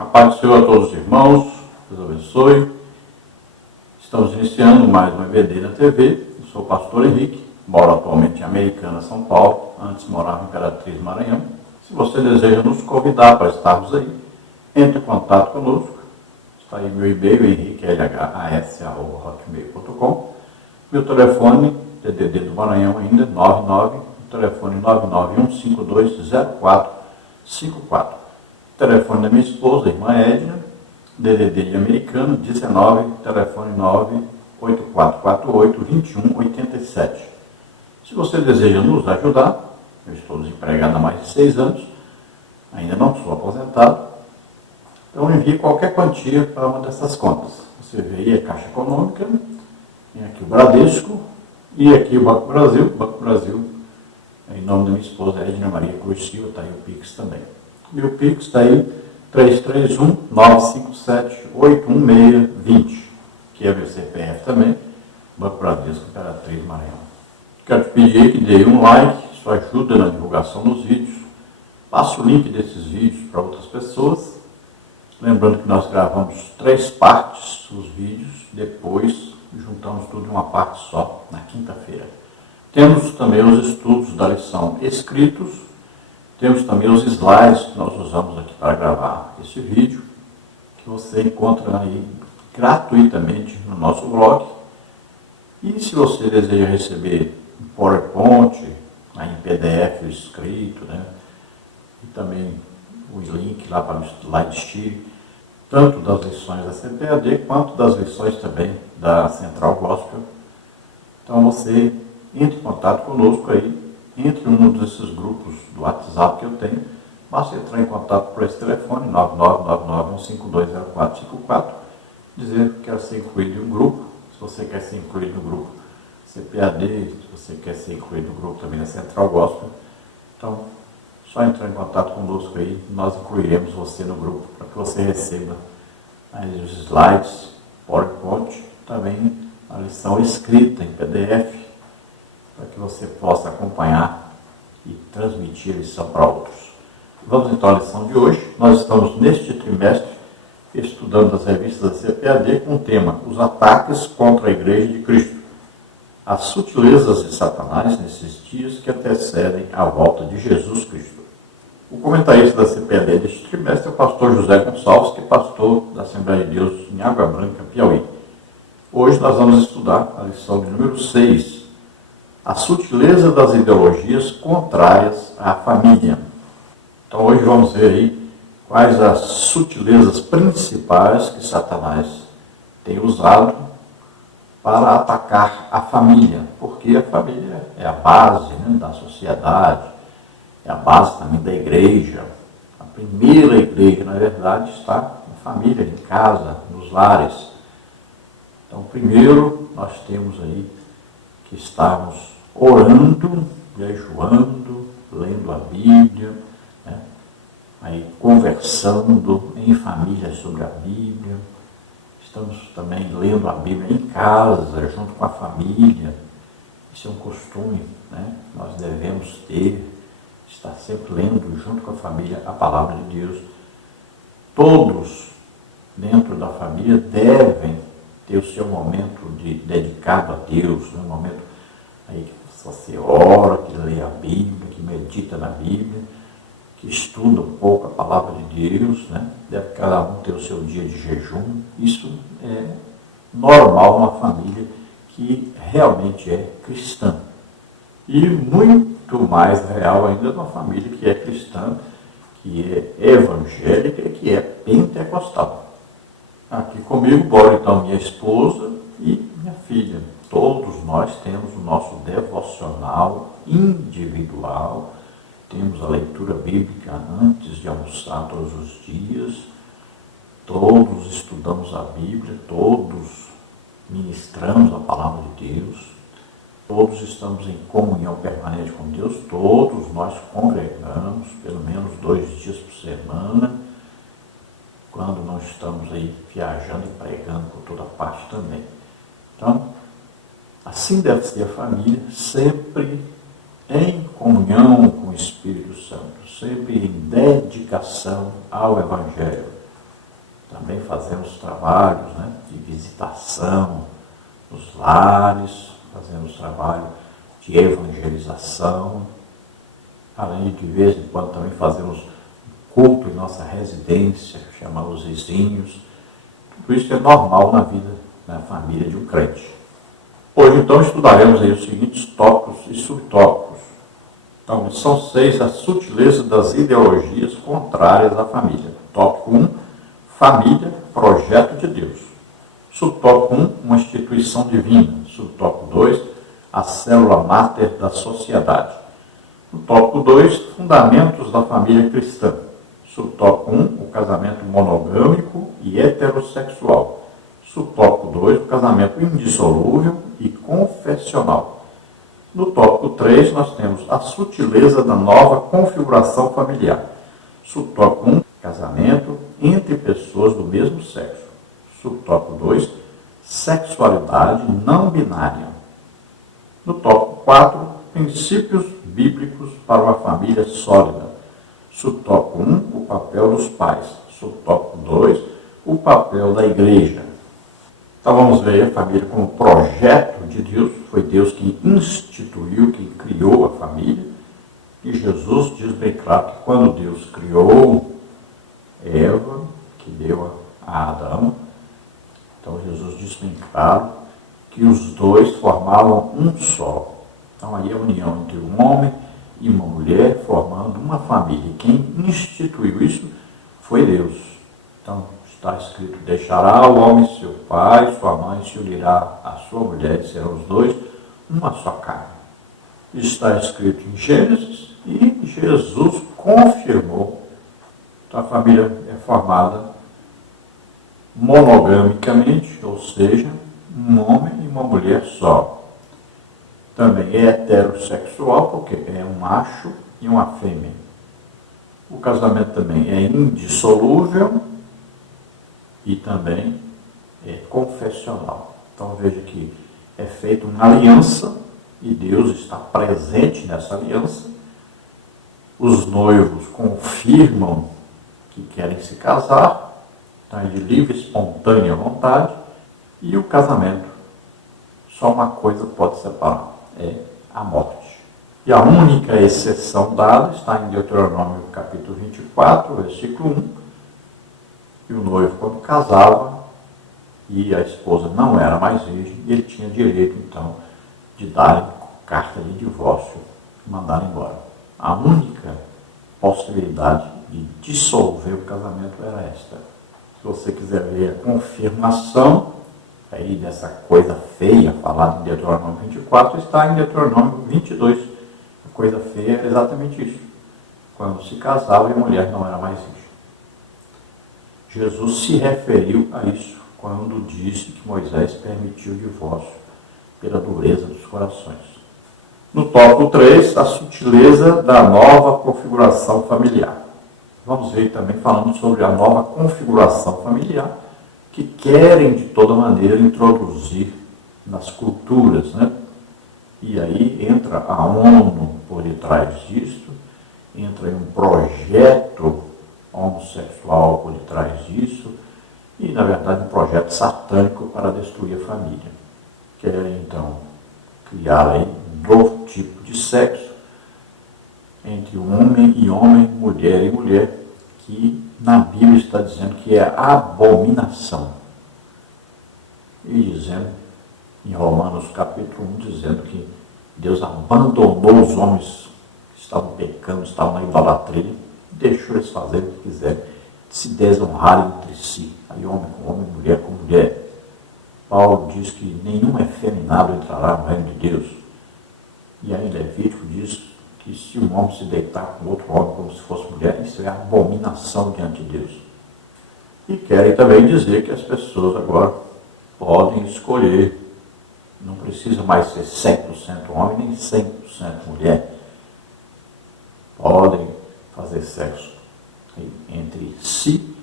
A paz do Senhor a todos os irmãos, Deus abençoe. Estamos iniciando mais um EBD na TV. Eu sou o pastor Henrique, moro atualmente em Americana, São Paulo. Antes morava em Imperatriz, Maranhão. Se você deseja nos convidar para estarmos aí, entre em contato conosco. Está aí meu e-mail, henriquelhas@hotmail.com. Meu telefone, DDD do Maranhão ainda, 99, telefone 991520454. Telefone da minha esposa, irmã Edna, DDD de Americano, 19, telefone 98448-2187. Se você deseja nos ajudar, eu estou desempregado há mais de 6 anos, ainda não sou aposentado, então envie qualquer quantia para uma dessas contas. Você vê aí a Caixa Econômica, tem aqui o Bradesco e aqui o Banco Brasil. Banco Brasil, em nome da minha esposa Edna Maria Cruz Silva, está aí o Pix também. E o Pix está aí, 331-957-81620, que é meu CPF também, Banco Bradesco, Imperatriz, Maranhão. Quero te pedir que dê um like, isso ajuda na divulgação dos vídeos. Passe o link desses vídeos para outras pessoas. Lembrando que nós gravamos 3 partes dos vídeos, depois juntamos tudo em uma parte só, na quinta-feira. Temos também os estudos da lição escritos. Temos também os slides que nós usamos aqui para gravar esse vídeo, que você encontra aí gratuitamente no nosso blog. E se você deseja receber um PowerPoint, aí em PDF escrito, e também o link lá para o SlideShare, tanto das lições da CPAD quanto das lições também da Central Gospel. Então você entre em contato conosco aí, entre um desses grupos do WhatsApp que eu tenho, basta entrar em contato por esse telefone, 99991520454, dizer que quer ser incluído em um grupo. Se você quer ser incluído no grupo CPAD, se você quer ser incluído no grupo também da Central Gospel, então só entrar em contato conosco aí, nós incluiremos você no grupo, para que você receba aí os slides, PowerPoint, também a lição escrita em PDF, para que você possa acompanhar e transmitir a lição para outros. Vamos então à lição de hoje. Nós estamos neste trimestre estudando as revistas da CPAD com o tema Os ataques contra a Igreja de Cristo, as sutilezas de Satanás nesses dias que antecedem a volta de Jesus Cristo. O comentarista da CPAD deste trimestre é o pastor José Gonçalves, que é pastor da Assembleia de Deus em Água Branca, Piauí. Hoje nós vamos estudar a lição de número 6, a sutileza das ideologias contrárias à família. Então hoje vamos ver aí quais as sutilezas principais que Satanás tem usado para atacar a família, porque a família é a base da sociedade, é a base também da igreja. A primeira igreja, na verdade, está na família, em casa, nos lares. Então primeiro nós temos aí que estarmos orando, jejuando, lendo a Bíblia, aí conversando em família sobre a Bíblia. Estamos também lendo a Bíblia em casa, junto com a família. Isso é um costume, nós devemos ter, estar sempre lendo junto com a família a palavra de Deus. Todos dentro da família devem ter o seu momento dedicado a Deus, um momento aí que você ora, que lê a Bíblia, que medita na Bíblia, que estuda um pouco a palavra de Deus, Deve cada um ter o seu dia de jejum. Isso é normal numa família que realmente é cristã. E muito mais real ainda numa família que é cristã, que é evangélica e que é pentecostal. Aqui comigo mora então minha esposa e minha filha. Todos nós temos o nosso devocional individual, temos a leitura bíblica antes de almoçar todos os dias, todos estudamos a Bíblia, todos ministramos a palavra de Deus, todos estamos em comunhão permanente com Deus, todos nós congregamos pelo menos 2 dias por semana, quando não estamos aí viajando e pregando por toda parte também. Então, assim deve ser a família, sempre em comunhão com o Espírito Santo, sempre em dedicação ao Evangelho. fazemos trabalhos, né, de visitação nos lares, fazemos trabalho de evangelização, além de vez em quando também fazemos culto em nossa residência, chamamos os vizinhos. Tudo isso é normal na vida, na família de um crente. Hoje, então, estudaremos aí os seguintes tópicos e subtópicos. Então, lição 6, a sutileza das ideologias contrárias à família. Tópico 1, família, projeto de Deus. Subtópico 1, uma instituição divina. Subtópico 2, a célula máter da sociedade. No tópico 2, fundamentos da família cristã. Subtópico 1, o casamento monogâmico e heterossexual. Subtópico 2, o casamento indissolúvel e confessional. No tópico 3, nós temos a sutileza da nova configuração familiar. Subtópico 1, casamento entre pessoas do mesmo sexo. Subtópico 2, sexualidade não binária. No tópico 4, princípios bíblicos para uma família sólida. Subtópico 1, o papel dos pais. Subtópico 2, o papel da igreja. Então vamos ver a família como projeto de Deus. Foi Deus que instituiu, que criou a família. E Jesus diz bem claro que quando Deus criou Eva, que deu a Adão, então Jesus diz bem claro que os dois formavam um só. Então aí a união entre um homem e uma mulher formando uma família. Quem instituiu isso foi Deus. Então está escrito, deixará o homem seu pai, sua mãe, se unirá à sua mulher, e serão os dois uma só carne. Está escrito em Gênesis e Jesus confirmou. Então a família é formada monogamicamente, ou seja, um homem e uma mulher só. Também é heterossexual, porque é um macho e uma fêmea. O casamento também é indissolúvel e também é confessional. Então veja que é feita uma aliança e Deus está presente nessa aliança. Os noivos confirmam que querem se casar, então é de livre e espontânea vontade, e o casamento, só uma coisa pode separar, é a morte. E a única exceção dada está em Deuteronômio capítulo 24, versículo 1, que o noivo, quando casava e a esposa não era mais virgem, ele tinha direito, então, de dar carta de divórcio e mandar embora. A única possibilidade de dissolver o casamento era esta. Se você quiser ver a confirmação aí dessa coisa feia falada em Deuteronômio 24, está em Deuteronômio 22. A coisa feia é exatamente isso. Quando se casava e a mulher não era mais virgem. Jesus se referiu a isso quando disse que Moisés permitiu o divórcio pela dureza dos corações. No tópico 3, a sutileza da nova configuração familiar. Vamos ver também falando sobre a nova configuração familiar que querem de toda maneira introduzir nas culturas, né? E aí entra a ONU por detrás disso, entra um projeto homossexual por detrás disso, e na verdade um projeto satânico para destruir a família. Querem então criar aí um novo tipo de sexo entre homem e homem, mulher e mulher, que na Bíblia está dizendo que é abominação. E dizendo, em Romanos capítulo 1, dizendo que Deus abandonou os homens que estavam pecando, estavam na idolatria, deixou eles fazerem o que quiserem, se desonrarem entre si, aí homem com homem, mulher com mulher. Paulo diz que nenhum efeminado entrará no reino de Deus. E aí Levítico diz que se um homem se deitar com outro homem como se fosse mulher, isso é abominação diante de Deus. E querem também dizer que as pessoas agora podem escolher, não precisa mais ser 100% homem nem 100% mulher. Podem fazer sexo entre si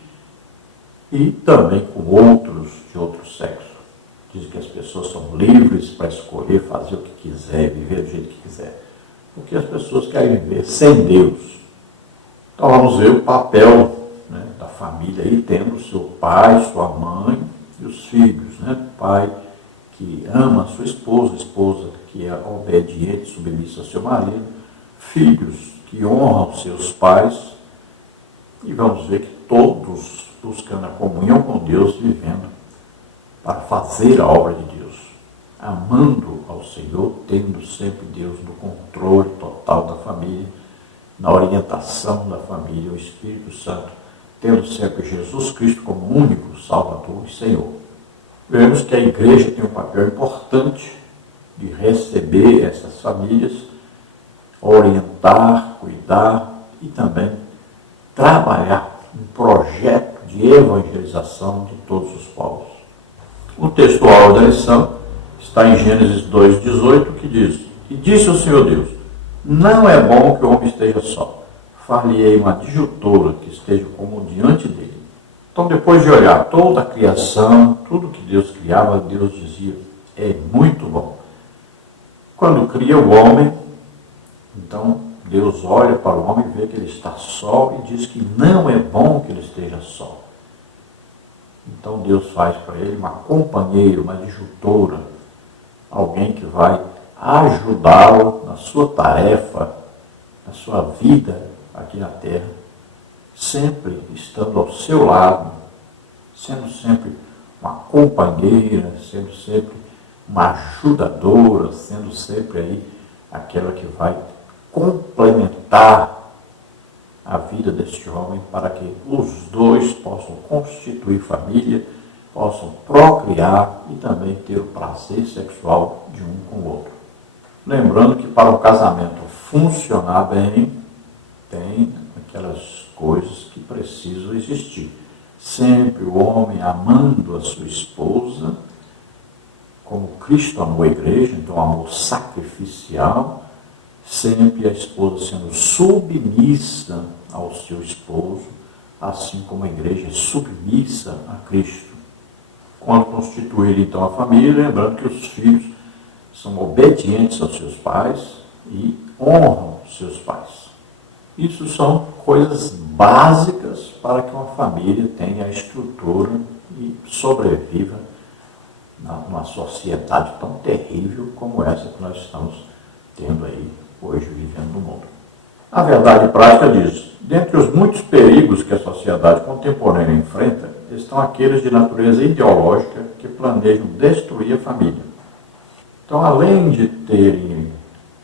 e também com outros de outro sexo. Dizem que as pessoas são livres para escolher, fazer o que quiser, viver do jeito que quiser. Porque as pessoas querem viver sem Deus. Então vamos ver o papel, né, da família aí tendo seu pai, sua mãe e os filhos, né? Pai que ama a sua esposa, esposa que é obediente, submissa ao seu marido, filhos que honram seus pais, e vamos ver que todos buscando a comunhão com Deus, vivendo para fazer a obra de Deus, amando ao Senhor, tendo sempre Deus no controle total da família, na orientação da família, o Espírito Santo, tendo sempre Jesus Cristo como único Salvador e Senhor. Vemos que a igreja tem um papel importante de receber essas famílias, orientar, cuidar e também trabalhar um projeto de evangelização de todos os povos. O textual da lição está em Gênesis 2,18, que diz: E disse o Senhor Deus, não é bom que o homem esteja só, far-lhe-ei uma adjutora que esteja como diante dele. Então, depois de olhar toda a criação, tudo que Deus criava, Deus dizia, é muito bom. Quando cria o homem, então Deus olha para o homem, vê que ele está só e diz que não é bom que ele esteja só. Então Deus faz para ele uma companheira, uma adjutora, alguém que vai ajudá-lo na sua tarefa, na sua vida aqui na terra, sempre estando ao seu lado, sendo sempre uma companheira, sendo sempre uma ajudadora, sendo sempre aí aquela que vai complementar a vida deste homem para que os dois possam constituir família, possam procriar e também ter o prazer sexual de um com o outro. Lembrando que para um casamento funcionar bem, tem aquelas coisas que precisam existir. Sempre o homem amando a sua esposa, como Cristo amou a igreja, então amor sacrificial, sempre a esposa sendo submissa ao seu esposo, assim como a igreja é submissa a Cristo. Quando constituir então a família, lembrando que os filhos são obedientes aos seus pais e honram seus pais. Isso são coisas básicas para que uma família tenha a estrutura e sobreviva numa sociedade tão terrível como essa que nós estamos tendo aí hoje vivendo no mundo. A verdade prática diz, dentre os muitos perigos que a sociedade contemporânea enfrenta, estão aqueles de natureza ideológica que planejam destruir a família. Então, além de terem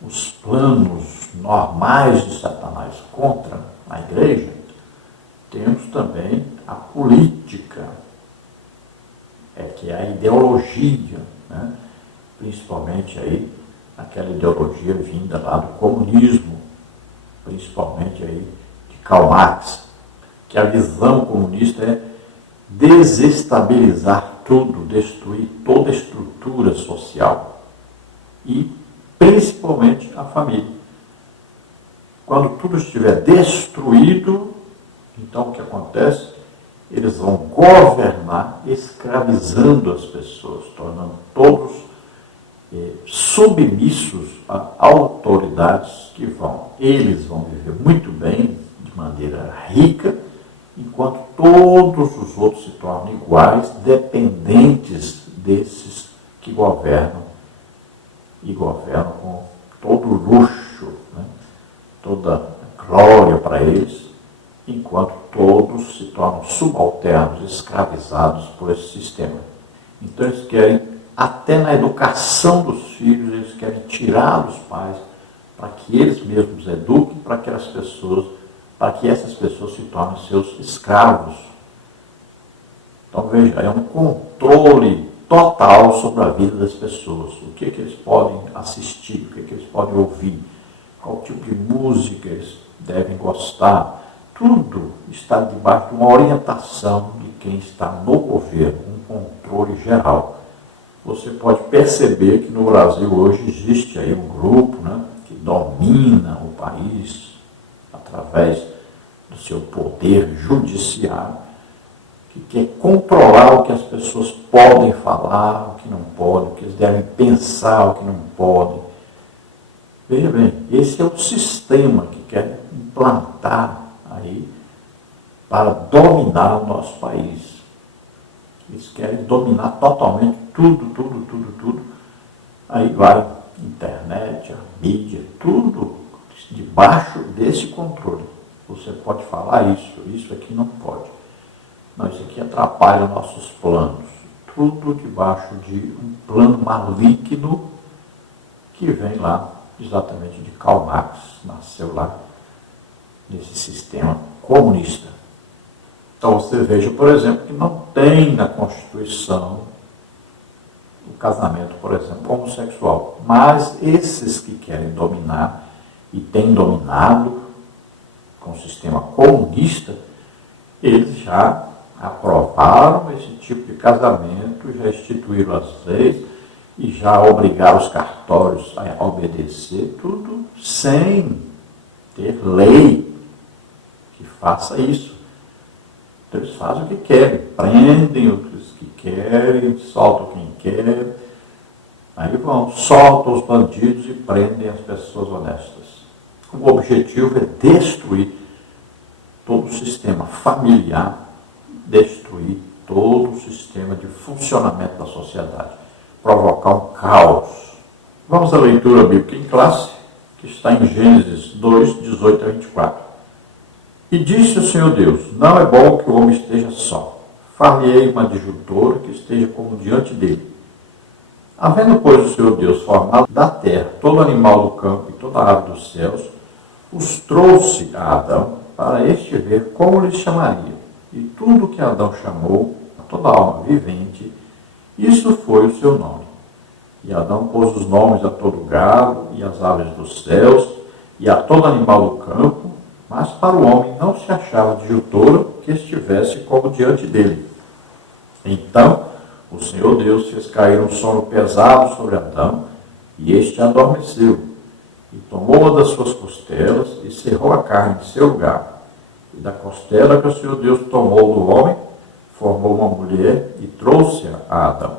os planos normais de Satanás contra a igreja, temos também a política, que é a ideologia, né? Principalmente aí aquela ideologia vinda lá do comunismo, principalmente aí de Karl Marx, que a visão comunista é desestabilizar tudo, destruir toda a estrutura social e principalmente a família. Quando tudo estiver destruído, então o que acontece? Eles vão governar escravizando as pessoas, tornando todos submissos a autoridades que eles vão viver muito bem, de maneira rica, enquanto todos os outros se tornam iguais, dependentes desses que governam, e governam com todo o luxo, né? Toda a glória para eles, enquanto todos se tornam subalternos, escravizados por esse sistema. Então eles querem, até na educação dos filhos, eles querem tirar dos pais para que eles mesmos eduquem para que essas pessoas se tornem seus escravos. Então veja, é um controle total sobre a vida das pessoas. O que eles podem assistir, o que eles podem ouvir, qual tipo de música eles devem gostar. Tudo está debaixo de uma orientação de quem está no governo, um controle geral. Você pode perceber que no Brasil hoje existe aí um grupo, né, que domina o país através do seu poder judiciário, que quer controlar o que as pessoas podem falar, o que não podem, o que eles devem pensar, o que não podem. Veja bem, esse é o sistema que quer implantar aí para dominar o nosso país. Eles querem dominar totalmente tudo. Aí vai internet, a mídia, tudo debaixo desse controle. Você pode falar isso aqui não pode. Não, isso aqui atrapalha nossos planos. Tudo debaixo de um plano maligno que vem lá exatamente de Karl Marx, nasceu lá nesse sistema comunista. Então você veja, por exemplo, que não tem na Constituição o casamento, por exemplo, homossexual. Mas esses que querem dominar e têm dominado com o sistema comunista, eles já aprovaram esse tipo de casamento, já instituíram as leis e já obrigaram os cartórios a obedecer, tudo sem ter lei que faça isso. Então eles fazem o que querem, prendem os que querem, soltam quem quer, aí soltam os bandidos e prendem as pessoas honestas. O objetivo é destruir todo o sistema familiar, destruir todo o sistema de funcionamento da sociedade, provocar um caos. Vamos à leitura bíblica em classe, que está em Gênesis 2, 18 a 24. E disse o Senhor Deus, não é bom que o homem esteja só. Far-lhe-ei uma adjutora que esteja como diante dele. Havendo, pois, o Senhor Deus formado da terra todo animal do campo e toda ave dos céus, os trouxe a Adão para este ver como lhes chamaria. E tudo que Adão chamou, a toda alma vivente, isso foi o seu nome. E Adão pôs os nomes a todo gado e às aves dos céus e a todo animal do campo, mas para o homem não se achava adjutora que estivesse como diante dele. Então o Senhor Deus fez cair um sono pesado sobre Adão, e este adormeceu. E tomou uma das suas costelas e cerrou a carne em seu lugar. E da costela que o Senhor Deus tomou do homem, formou uma mulher e trouxe-a a Adão.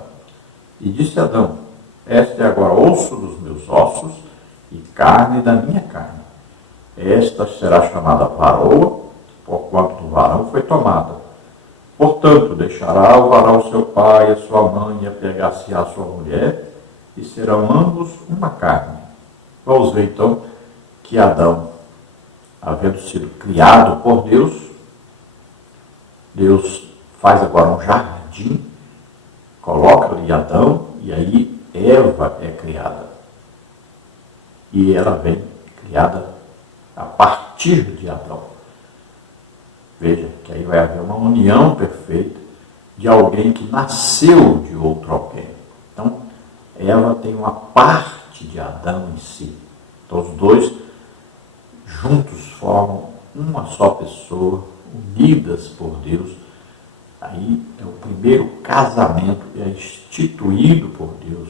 E disse a Adão, esta é agora osso dos meus ossos e carne da minha carne. Esta será chamada varoa, porquanto do varão foi tomada. Portanto, deixará o varão seu pai e a sua mãe e apegar-se à sua mulher, e serão ambos uma carne. Vamos ver então que Adão, havendo sido criado por Deus, Deus faz agora um jardim, coloca ali Adão, e aí Eva é criada. E ela vem criada a partir de Adão. Veja que aí vai haver uma união perfeita de alguém que nasceu de outro alguém. Então, Eva tem uma parte de Adão em si. Então, os dois juntos formam uma só pessoa, unidas por Deus. Aí é o primeiro casamento, é instituído por Deus.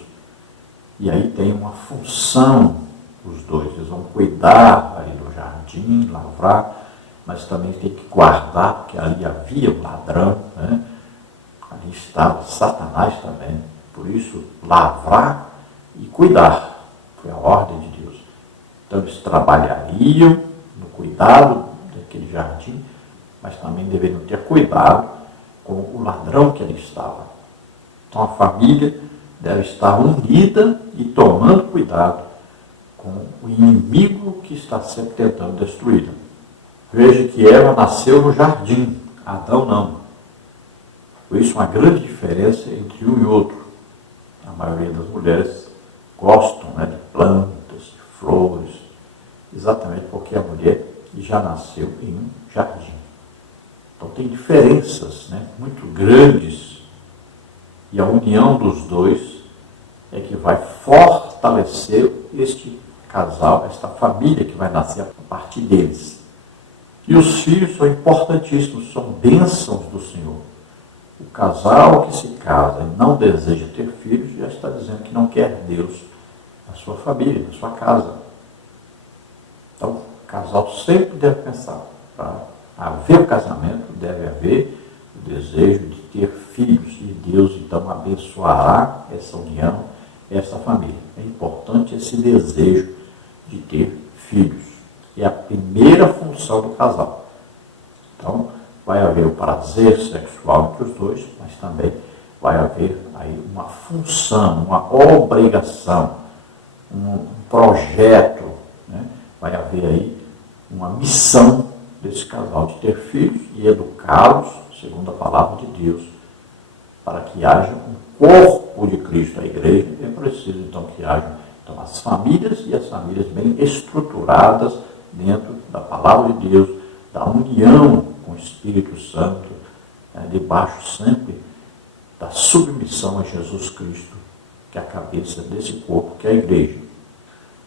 E aí tem uma função, os dois. Eles vão cuidar ali do jardim, lavrar, mas também tem que guardar, porque ali havia um ladrão, né? Ali estava Satanás também. Por isso, lavrar e cuidar foi a ordem de Deus. Então, eles trabalhariam no cuidado daquele jardim, mas também deveriam ter cuidado com o ladrão que ali estava. Então, a família deve estar unida e tomando cuidado com o inimigo que está sempre tentando destruí-la. Veja que Eva nasceu no jardim, Adão não. Por isso, uma grande diferença entre um e outro. A maioria das mulheres gostam, né, de plantas, de flores, exatamente porque a mulher já nasceu em um jardim. Então, tem diferenças, né, muito grandes, e a união dos dois é que vai fortalecer este casal, esta família que vai nascer a partir deles. E os filhos são importantíssimos, são bênçãos do Senhor. O casal que se casa e não deseja ter filhos já está dizendo que não quer Deus na sua família, na sua casa. Então, o casal sempre deve pensar, para haver o casamento, deve haver o desejo de ter filhos, e Deus então abençoará essa união, essa família. É importante esse desejo de ter filhos. É a primeira função do casal. Então, vai haver o prazer sexual entre os dois, mas também vai haver aí uma função, uma obrigação, um projeto, né? Vai haver aí uma missão desse casal de ter filhos e educá-los, segundo a palavra de Deus, para que haja um corpo de Cristo, a igreja. É preciso então que haja as famílias e as famílias bem estruturadas dentro da palavra de Deus, da união com o Espírito Santo, debaixo sempre da submissão a Jesus Cristo, que é a cabeça desse corpo, que é a igreja.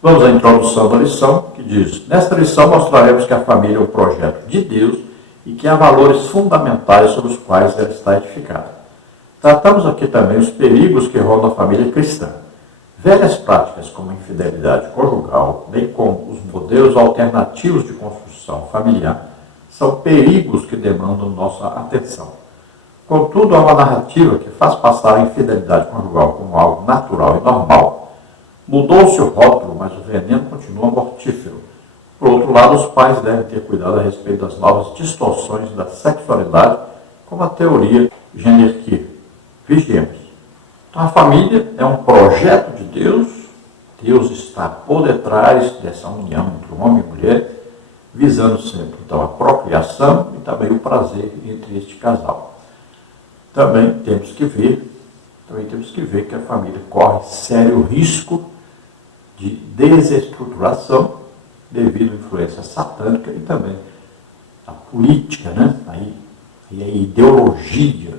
Vamos à introdução da lição, que diz: nesta lição mostraremos que a família é um projeto de Deus e que há valores fundamentais sobre os quais ela está edificada. Tratamos aqui também os perigos que rondam a família cristã. Velhas práticas como a infidelidade conjugal, bem como os modelos alternativos de construção familiar, são perigos que demandam nossa atenção. Contudo, há uma narrativa que faz passar a infidelidade conjugal como algo natural e normal. Mudou-se o rótulo, mas o veneno continua mortífero. Por outro lado, os pais devem ter cuidado a respeito das novas distorções da sexualidade, como a teoria gender-queer. Vigiemos. Então, a família é um projeto de Deus. Deus está por detrás dessa união entre o homem e a mulher, visando sempre então a procriação e também o prazer entre este casal. Também temos que ver que a família corre sério risco de desestruturação devido à influência satânica e também à política, né? Aí a ideologia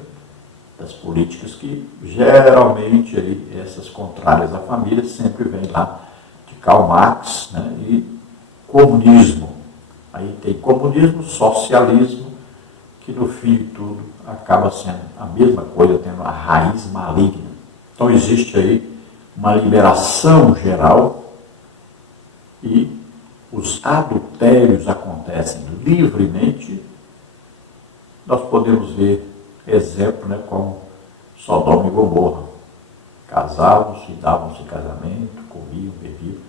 das políticas que geralmente aí, essas contrárias à família sempre vêm lá de Karl Marx, né? E comunismo. Aí tem comunismo, socialismo, que no fim de tudo acaba sendo a mesma coisa, tendo a raiz maligna. Então existe aí uma liberação geral e os adultérios acontecem livremente. Nós podemos ver exemplo, né, como Sodoma e Gomorra. Casavam-se, davam-se casamento, comiam, bebiam.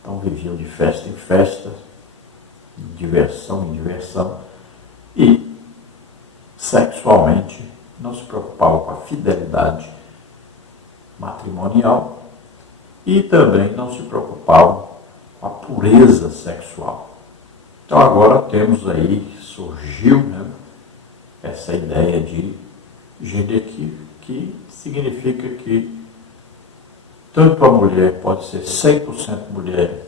Então viviam de festa em festa, de diversão em diversão, e sexualmente não se preocupavam com a fidelidade matrimonial e também não se preocupavam com a pureza sexual. Então agora temos aí, surgiu, né, essa ideia de gender-queer, que significa que tanto a mulher pode ser 100% mulher,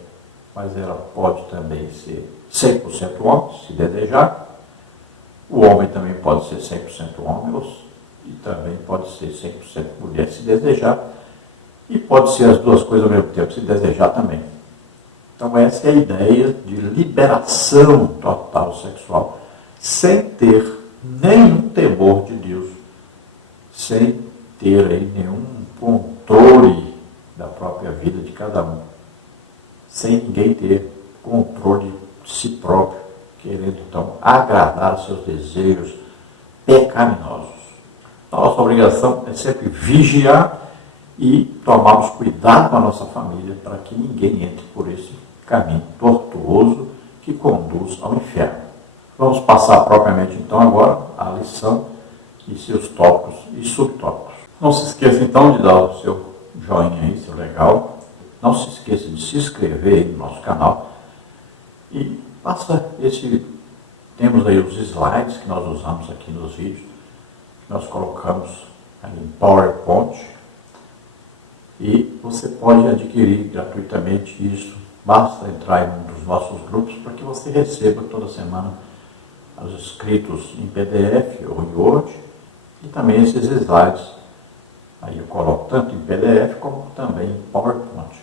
mas ela pode também ser 100% homem, se desejar. O homem também pode ser 100% homem e também pode ser 100% mulher, se desejar. E pode ser as duas coisas ao mesmo tempo, se desejar também. Então essa é a ideia de liberação total sexual, sem ter nenhum temor de Deus, sem ter aí nenhum controle da própria vida de cada um, sem ninguém ter controle de si próprio, querendo então agradar aos seus desejos pecaminosos. Nossa obrigação é sempre vigiar e tomarmos cuidado com a nossa família para que ninguém entre por esse caminho tortuoso que conduz ao inferno. Vamos passar propriamente então agora a lição e seus tópicos e subtópicos. Não se esqueça então de dar o seu joinha aí, seu legal. Não se esqueça de se inscrever aí no nosso canal. E temos aí os slides que nós usamos aqui nos vídeos, que nós colocamos ali em PowerPoint. E você pode adquirir gratuitamente isso. Basta entrar em um dos nossos grupos para que você receba toda semana os escritos em PDF ou em Word e também esses slides. Aí eu coloco tanto em PDF como também em PowerPoint,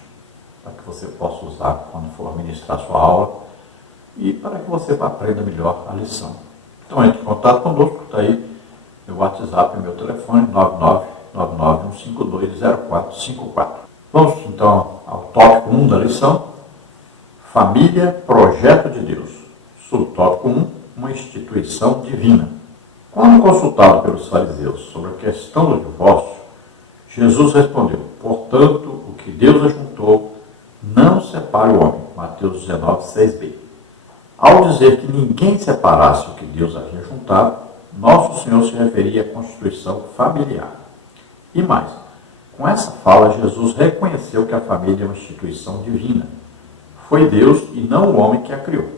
para que você possa usar quando for ministrar sua aula e para que você aprenda melhor a lição. Então entre em contato conosco, está aí meu WhatsApp e meu telefone 99951520454. Vamos então ao tópico 1 da lição: família, projeto de Deus. Subtópico 1, uma instituição divina. Quando consultado pelos fariseus sobre a questão do divórcio, Jesus respondeu: portanto, o que Deus ajuntou, não separe o homem. Mateus 19, 6b. Ao dizer que ninguém separasse o que Deus havia juntado, nosso Senhor se referia à constituição familiar. E mais, com essa fala, Jesus reconheceu que a família é uma instituição divina. Foi Deus e não o homem que a criou.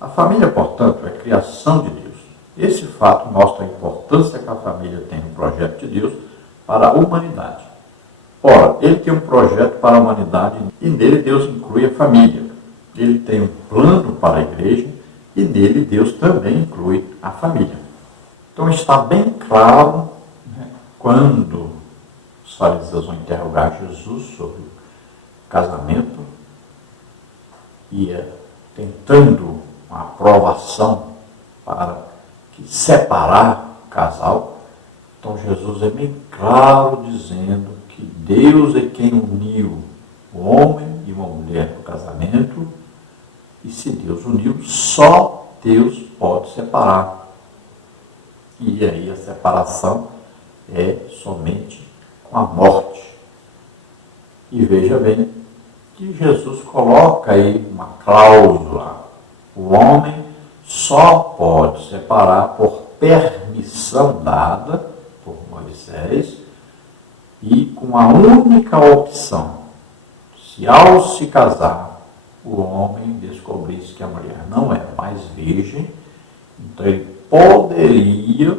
A família, portanto, é a criação de Deus. Esse fato mostra a importância que a família tem no projeto de Deus para a humanidade. Ora, ele tem um projeto para a humanidade e nele Deus inclui a família. Ele tem um plano para a igreja e nele Deus também inclui a família. Então está bem claro, quando os fariseus vão interrogar Jesus sobre o casamento, ia tentando uma aprovação para separar o casal. Então Jesus é bem claro dizendo que Deus é quem uniu o homem e uma mulher no casamento, e se Deus uniu, só Deus pode separar. E aí a separação é somente com a morte. E veja bem que Jesus coloca aí uma cláusula: o homem só pode separar por permissão dada por Moisés e com a única opção: se ao se casar o homem descobrisse que a mulher não era mais virgem, então ele poderia,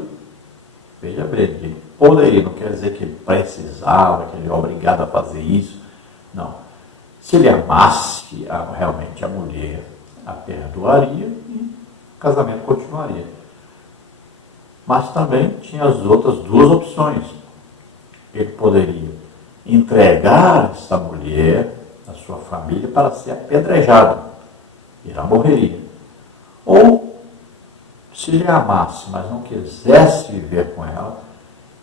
veja bem, ele poderia, não quer dizer que ele precisava, que ele é obrigado a fazer isso, não. Se ele amasse realmente a mulher, a perdoaria e o casamento continuaria. Mas também tinha as outras duas opções. Ele poderia entregar essa mulher, a sua família, para ser apedrejado. Ela morreria. Ou, se ele amasse, mas não quisesse viver com ela,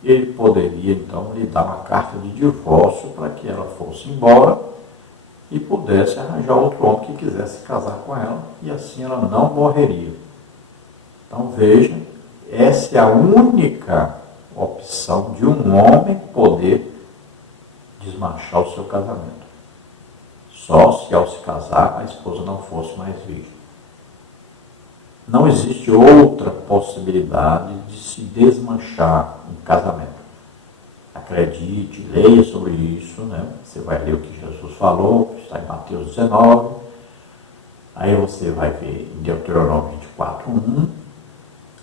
ele poderia, então, lhe dar uma carta de divórcio para que ela fosse embora e pudesse arranjar outro homem que quisesse casar com ela, e assim ela não morreria. Então, veja, essa é a única opção de um homem poder desmanchar o seu casamento. Só se ao se casar a esposa não fosse mais virgem. Não existe outra possibilidade de se desmanchar um casamento. Acredite, leia sobre isso, né? Você vai ler o que Jesus falou, está em Mateus 19, aí você vai ver em Deuteronômio 24:1,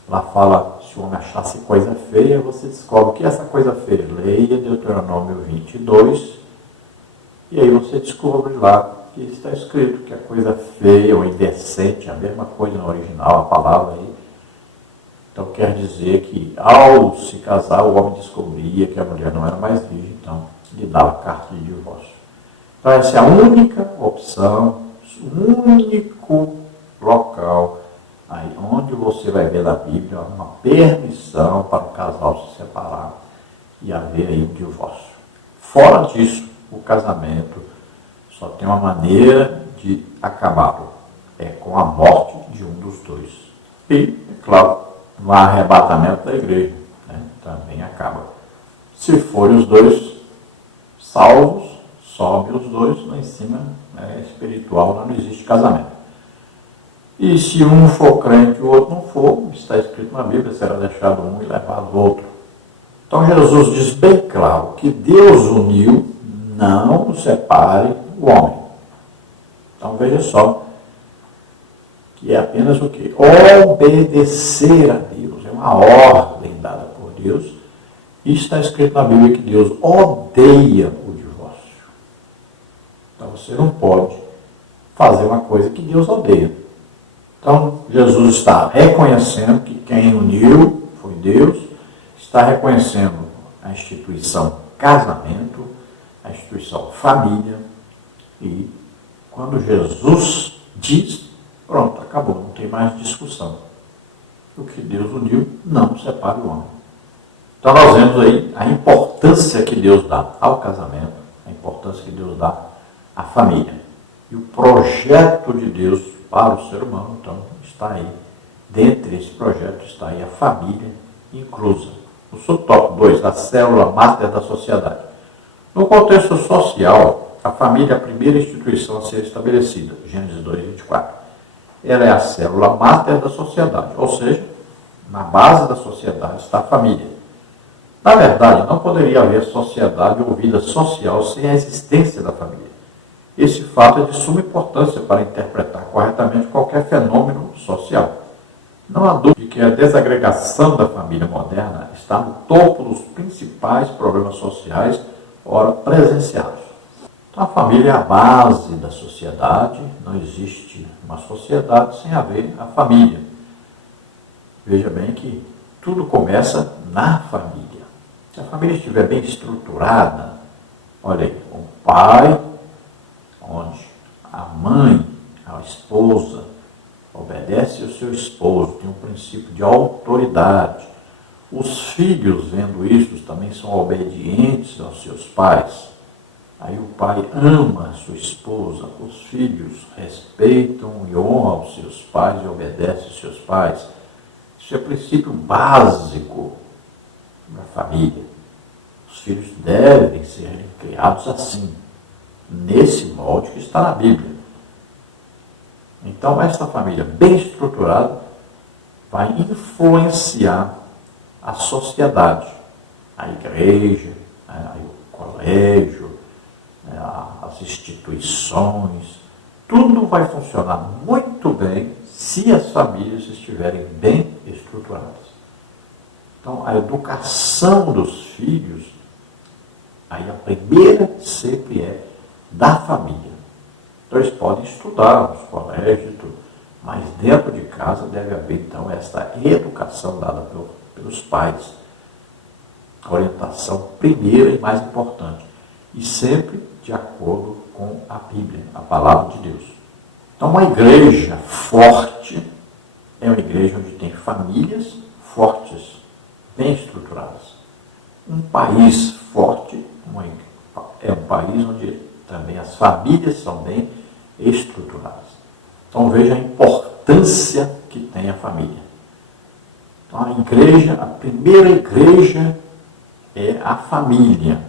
lá fala, se o homem achasse coisa feia, você descobre o que é essa coisa feia. Leia Deuteronômio 22, e aí você descobre lá que está escrito que a coisa feia ou indecente, a mesma coisa no original, a palavra aí. Então quer dizer que ao se casar o homem descobria que a mulher não era mais virgem, então lhe dava carta de divórcio. Então essa é a única opção, o único local aí onde você vai ver na Bíblia uma permissão para o casal se separar e haver aí um divórcio. Fora disso, o casamento só tem uma maneira de acabá-lo, é com a morte de um dos dois. E, é claro, no arrebatamento da igreja, né, também acaba. Se forem os dois salvos, sobem os dois lá em cima, né, espiritual, lá não existe casamento. E se um for crente e o outro não for, está escrito na Bíblia, será deixado um e levado o outro. Então Jesus diz bem claro que Deus uniu, não separe o homem. Então veja só, que é apenas o quê? Obedecer a Deus. É uma ordem dada por Deus. E está escrito na Bíblia que Deus odeia o divórcio. Então você não pode fazer uma coisa que Deus odeia. Então Jesus está reconhecendo que quem uniu foi Deus, está reconhecendo a instituição casamento, a instituição família, e quando Jesus diz, pronto, acabou, não tem mais discussão. O que Deus uniu, não separa o homem. Então nós vemos aí a importância que Deus dá ao casamento, a importância que Deus dá à família. E o projeto de Deus para o ser humano, então, está aí. Dentre esse projeto está aí a família inclusa. No subtópico 2, a célula máter da sociedade. No contexto social, a família é a primeira instituição a ser estabelecida, Gênesis 2:24. ela é a célula máter da sociedade, ou seja, na base da sociedade está a família. Na verdade, não poderia haver sociedade ou vida social sem a existência da família. Esse fato é de suma importância para interpretar corretamente qualquer fenômeno social. Não há dúvida de que a desagregação da família moderna está no topo dos principais problemas sociais ora presenciados. Então, a família é a base da sociedade, não existe uma sociedade sem haver a família. Veja bem que tudo começa na família. Se a família estiver bem estruturada, olha aí, o pai, onde a mãe, a esposa, obedece ao seu esposo, tem um princípio de autoridade. Os filhos, vendo isso, também são obedientes aos seus pais. Aí o pai ama a sua esposa, os filhos respeitam e honram os seus pais e obedecem aos seus pais. Isso é princípio básico da família. Os filhos devem ser criados assim, nesse molde que está na Bíblia. Então, esta família bem estruturada vai influenciar a sociedade, a igreja, o colégio, as instituições. Tudo vai funcionar muito bem se as famílias estiverem bem estruturadas. Então, a educação dos filhos, aí a primeira sempre é da família. Então, eles podem estudar nos colégios, mas dentro de casa deve haver, então, essa educação dada pelos pais. A orientação primeira e mais importante. E sempre de acordo com a Bíblia, a palavra de Deus. Então, uma igreja forte é uma igreja onde tem famílias fortes, bem estruturadas. Um país forte é um país onde também as famílias são bem estruturadas. Então, veja a importância que tem a família. Então, a primeira igreja é a família.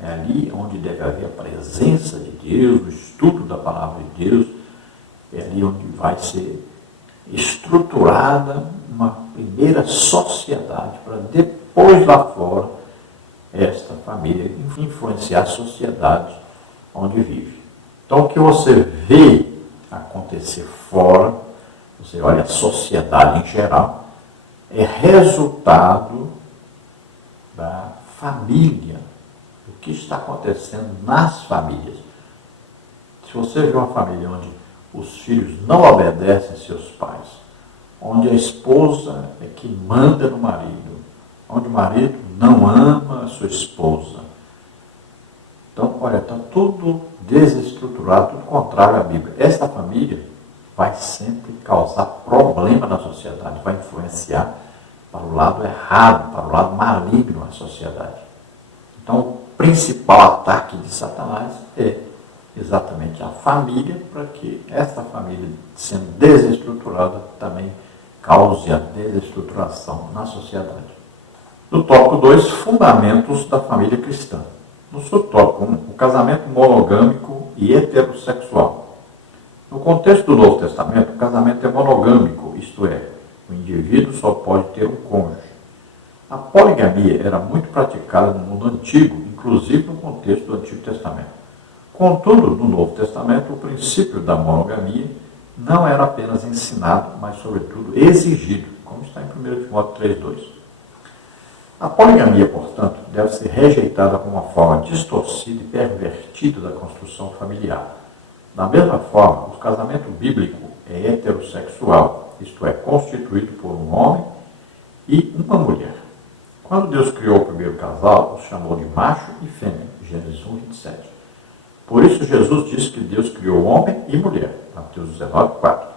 É ali onde deve haver a presença de Deus, o estudo da palavra de Deus. É ali onde vai ser estruturada uma primeira sociedade para depois lá fora esta família influenciar a sociedade onde vive. Então, o que você vê acontecer fora, você olha a sociedade em geral, é resultado da família, do que está acontecendo nas famílias. Se você vê uma família onde os filhos não obedecem seus pais, onde a esposa é que manda no marido, onde o marido não ama a sua esposa. Então, olha, está tudo desestruturado, tudo contrário à Bíblia. Essa família vai sempre causar problema na sociedade, vai influenciar para o lado errado, para o lado maligno a sociedade. Então, o principal ataque de Satanás é exatamente a família, para que essa família, sendo desestruturada, também cause a desestruturação na sociedade. No tópico 2, fundamentos da família cristã. No subtópico 1, o casamento monogâmico e heterossexual. No contexto do Novo Testamento, o casamento é monogâmico, isto é, o indivíduo só pode ter um cônjuge. A poligamia era muito praticada no mundo antigo, inclusive no contexto do Antigo Testamento. Contudo, no Novo Testamento, o princípio da monogamia não era apenas ensinado, mas, sobretudo, exigido, como está em 1 Timóteo 3,2. A poligamia, portanto, deve ser rejeitada como uma forma distorcida e pervertida da construção familiar. Da mesma forma, o casamento bíblico é heterossexual, isto é, constituído por um homem e uma mulher. Quando Deus criou o primeiro casal, os chamou de macho e fêmea, Gênesis 1:27. Por isso, Jesus disse que Deus criou homem e mulher, Mateus 19:4.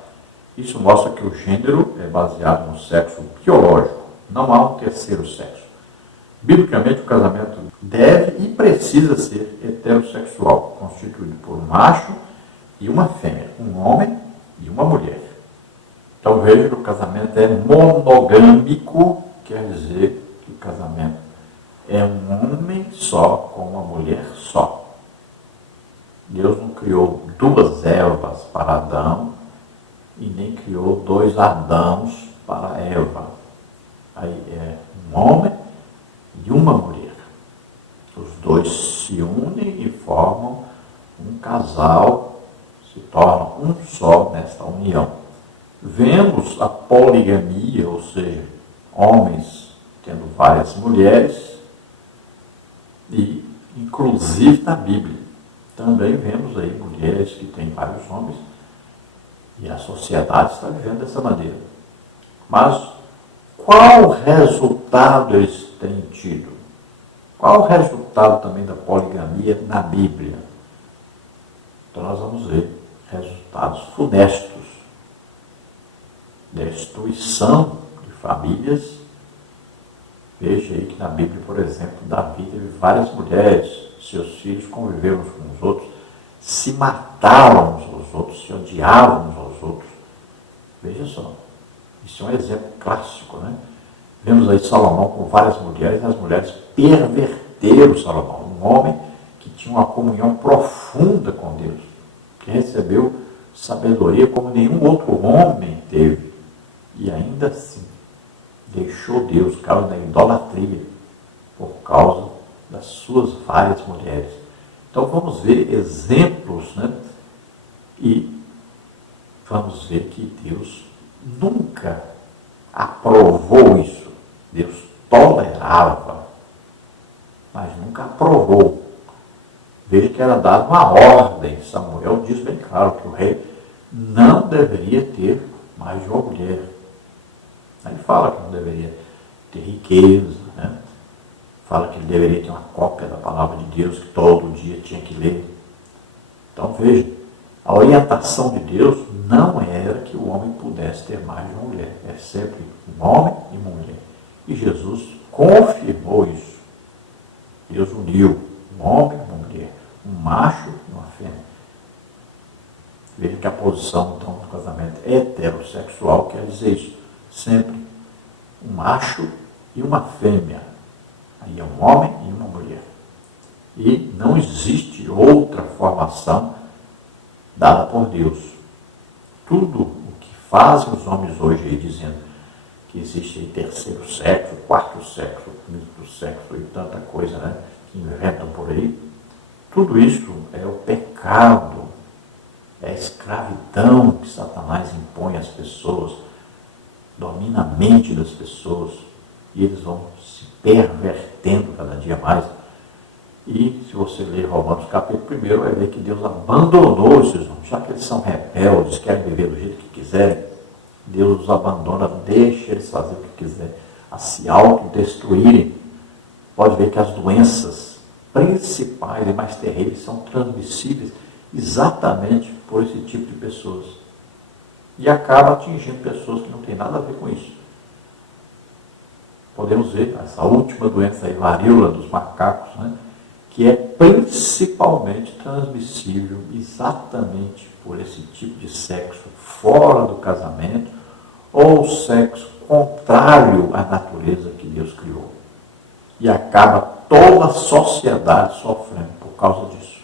Isso mostra que o gênero é baseado no sexo biológico, não há um terceiro sexo. Biblicamente, o casamento deve e precisa ser heterossexual, constituído por um macho e uma fêmea, um homem e uma mulher. Então veja que o casamento é monogâmico, quer dizer que o casamento é um homem só com uma mulher só. Deus não criou duas Evas para Adão e nem criou dois Adãos para Eva. Aí é um homem e uma mulher. Os dois se unem e formam um casal, se tornam um só nesta união. Vemos a poligamia, ou seja, homens tendo várias mulheres, e inclusive na Bíblia. Também vemos aí mulheres que têm vários homens, e a sociedade está vivendo dessa maneira. Mas qual resultado eles têm tido? Qual o resultado também da poligamia na Bíblia? Então nós vamos ver resultados funestos. Destruição de famílias. Veja aí que na Bíblia, por exemplo, Davi teve várias mulheres, seus filhos conviveram uns com os outros, se matavam uns aos outros, se odiavam uns aos outros. Veja só, isso é um exemplo clássico, né? Vemos aí Salomão com várias mulheres, e as mulheres perverteram Salomão, um homem que tinha uma comunhão profunda com Deus, que recebeu sabedoria como nenhum outro homem teve, e ainda assim deixou Deus, caiu na idolatria por causa das suas várias mulheres. Então vamos ver exemplos, né? E vamos ver que Deus nunca aprovou isso. Deus tolerava, mas nunca aprovou. Veja que era dada uma ordem. Samuel diz bem claro que o rei não deveria ter mais de uma mulher. Aí fala que não deveria ter riqueza, né? Fala que ele deveria ter uma cópia da palavra de Deus, que todo dia tinha que ler. Então veja, a orientação de Deus não era que o homem pudesse ter mais de uma mulher. É sempre um homem e uma mulher. E Jesus confirmou isso. Deus uniu um homem e uma mulher, um macho e uma fêmea. Veja que a posição, então, do casamento heterossexual quer dizer isso. Sempre um macho e uma fêmea. Aí é um homem e uma mulher. E não existe outra formação dada por Deus. Tudo o que fazem os homens hoje aí, dizendo que existe aí terceiro sexo, quarto sexo, quinto sexo e tanta coisa, né, que inventam por aí, tudo isso é o pecado, é a escravidão que Satanás impõe às pessoas, domina a mente das pessoas, e eles vão se pervertendo cada dia mais. E se você ler Romanos capítulo 1, vai ver que Deus abandonou esses homens, já que eles são rebeldes, querem viver do jeito que quiserem. Deus os abandona, deixa eles fazer o que quiserem, a se autodestruírem. Pode ver que as doenças principais e mais terríveis são transmissíveis exatamente por esse tipo de pessoas. E acaba atingindo pessoas que não têm nada a ver com isso. Podemos ver essa última doença aí, varíola dos macacos, né, que é principalmente transmissível exatamente por esse tipo de sexo fora do casamento ou sexo contrário à natureza que Deus criou. E acaba toda a sociedade sofrendo por causa disso.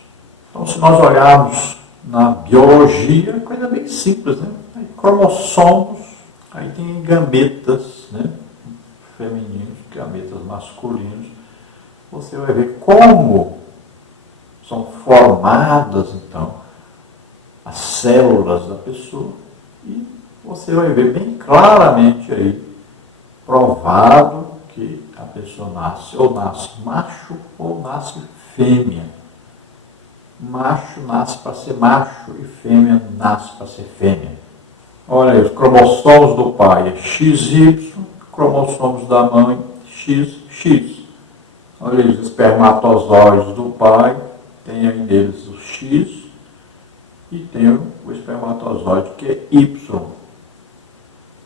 Então, se nós olharmos na biologia, coisa bem simples, né? Aí, cromossomos, aí tem gametas, né, femininos, gametas masculinos. Você vai ver como são formadas, então, as células da pessoa, e você vai ver bem claramente aí, provado que a pessoa nasce ou nasce macho ou nasce fêmea. Macho nasce para ser macho e fêmea nasce para ser fêmea. Olha aí, os cromossomos do pai é XY, cromossomos da mãe XX. Olha aí, os espermatozoides do pai, tem aí neles o X, e tem o espermatozoide que é Y.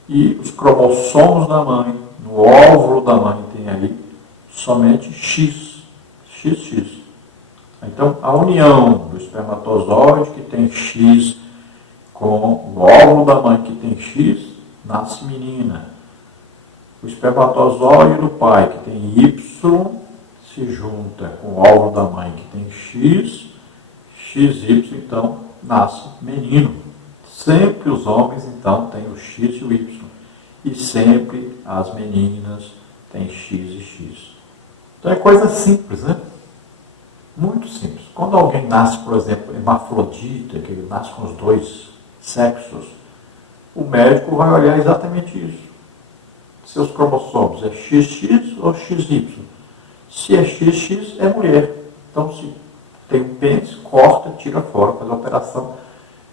E os cromossomos da mãe, no óvulo da mãe tem aí somente X, XX. Então, a união do espermatozoide que tem X com o óvulo da mãe que tem X, nasce menina. O espermatozoide do pai que tem Y se junta com o óvulo da mãe que tem X, XY, então nasce menino, Sempre os homens, então, têm o X e o Y. E sempre as meninas têm X e X. Então é coisa simples, né? Muito simples. Quando alguém nasce, por exemplo, hermafrodita, que ele nasce com os dois sexos, o médico vai olhar exatamente isso. Seus cromossomos é XX ou XY? Se é XX, é mulher. Então, se tem um pênis, corta, tira fora, faz a operação,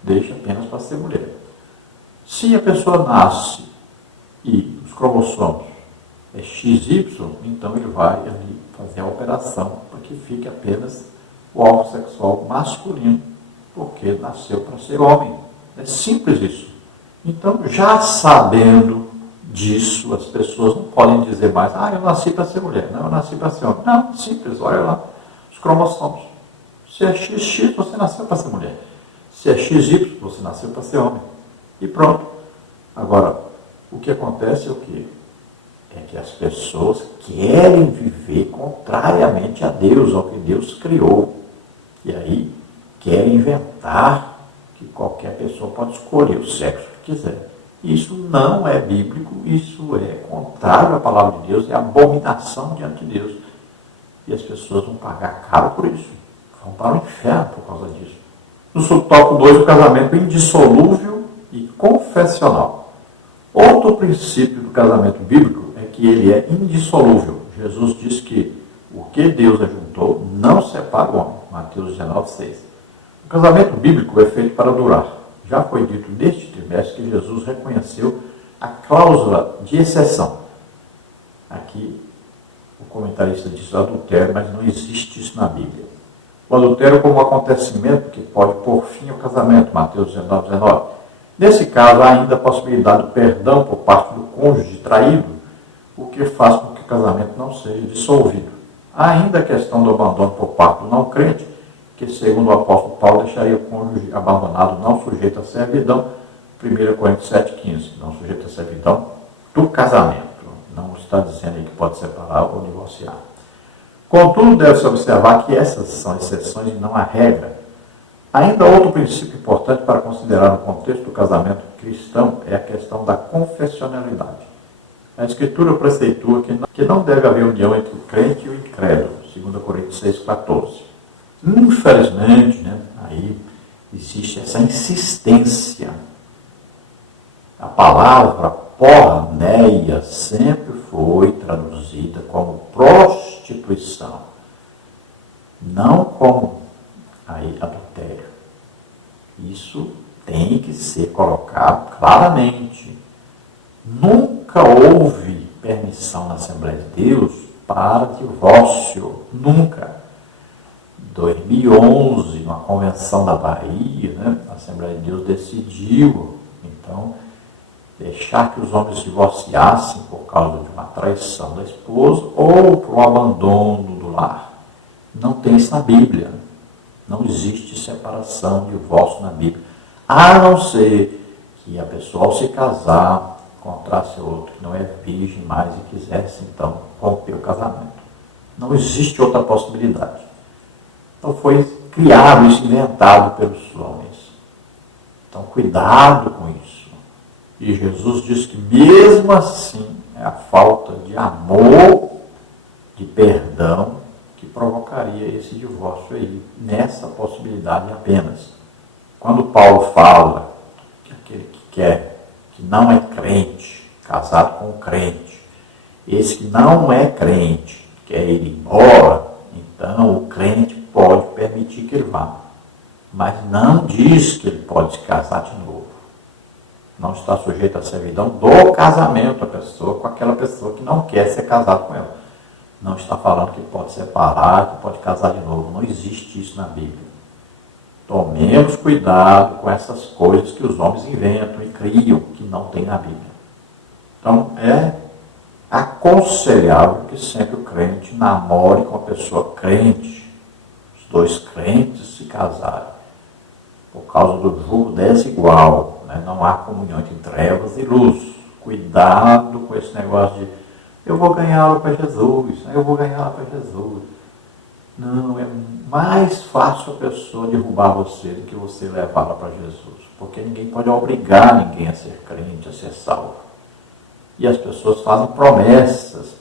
deixa apenas para ser mulher. Se a pessoa nasce e os cromossomos é XY, então ele vai ali fazer a operação para que fique apenas o órgão sexual masculino, porque nasceu para ser homem. É simples isso. Então, já sabendo disso, as pessoas não podem dizer mais, eu nasci para ser mulher, não, eu nasci para ser homem. Não, simples, olha lá, os cromossomos. Se é XX, você nasceu para ser mulher. Se é XY, você nasceu para ser homem. E pronto. Agora, o que acontece é o quê? É que as pessoas querem viver contrariamente a Deus, ao que Deus criou. E aí, querem inventar que qualquer pessoa pode escolher o sexo que quiser. Isso não é bíblico, isso é contrário à palavra de Deus, é abominação diante de Deus. E as pessoas vão pagar caro por isso. Vão para o inferno por causa disso. No subtópico 2, o casamento indissolúvel e confessional. Outro princípio do casamento bíblico é que ele é indissolúvel. Jesus diz que o que Deus ajuntou não separa o homem. Mateus 19, 6. O casamento bíblico é feito para durar. Já foi dito neste trimestre que Jesus reconheceu a cláusula de exceção. Aqui, o comentarista diz adultério, mas não existe isso na Bíblia. O adultério como um acontecimento que pode pôr fim ao casamento, Mateus 19, 19. Nesse caso, há ainda a possibilidade do perdão por parte do cônjuge traído, o que faz com que o casamento não seja dissolvido. Há ainda a questão do abandono por parte do não crente, que segundo o apóstolo Paulo deixaria o cônjuge abandonado não sujeito à servidão, 1 Coríntios 7,15, não sujeito à servidão do casamento. Não está dizendo aí que pode separar ou divorciar. Contudo, deve-se observar que essas são exceções e não a regra. Ainda outro princípio importante para considerar no contexto do casamento cristão é a questão da confessionalidade. A Escritura preceitua que não deve haver união entre o crente e o incrédulo, 2 Coríntios 6,14. Infelizmente, aí existe essa insistência. A palavra porneia sempre foi traduzida como prostituição, não como adultério. Isso tem que ser colocado claramente. Nunca houve permissão na Assembleia de Deus para divórcio. Nunca. 2011, numa convenção da Bahia, a Assembleia de Deus decidiu, então, deixar que os homens divorciassem por causa de uma traição da esposa ou por um abandono do lar. Não tem isso na Bíblia. Não existe separação, divórcio na Bíblia. A não ser que a pessoa, ao se casar, encontrasse outro que não é virgem mais e quisesse, então, romper o casamento. Não existe outra possibilidade. Então foi criado isso, inventado pelos homens. Então cuidado com isso. E Jesus diz que mesmo assim é a falta de amor, de perdão, que provocaria esse divórcio aí, nessa possibilidade apenas. Quando Paulo fala que aquele que não é crente, casado com um crente, esse que não é crente, quer ir embora, então o crente pode permitir que ele vá. Mas não diz que ele pode se casar de novo. Não está sujeito à servidão do casamento a pessoa com aquela pessoa que não quer ser casado com ela. Não está falando que pode separar, que pode casar de novo. Não existe isso na Bíblia. Tomemos cuidado com essas coisas que os homens inventam e criam, que não tem na Bíblia. Então, é aconselhável que sempre o crente namore com a pessoa crente. Os dois crentes se casarem. Por causa do julgo desigual. Não há comunhão entre trevas e luz. Cuidado com esse negócio de eu vou ganhá-lo para Jesus, eu vou ganhá-la para Jesus. Não, é mais fácil a pessoa derrubar você do que você levá-la para Jesus. Porque ninguém pode obrigar ninguém a ser crente, a ser salvo. E as pessoas fazem promessas,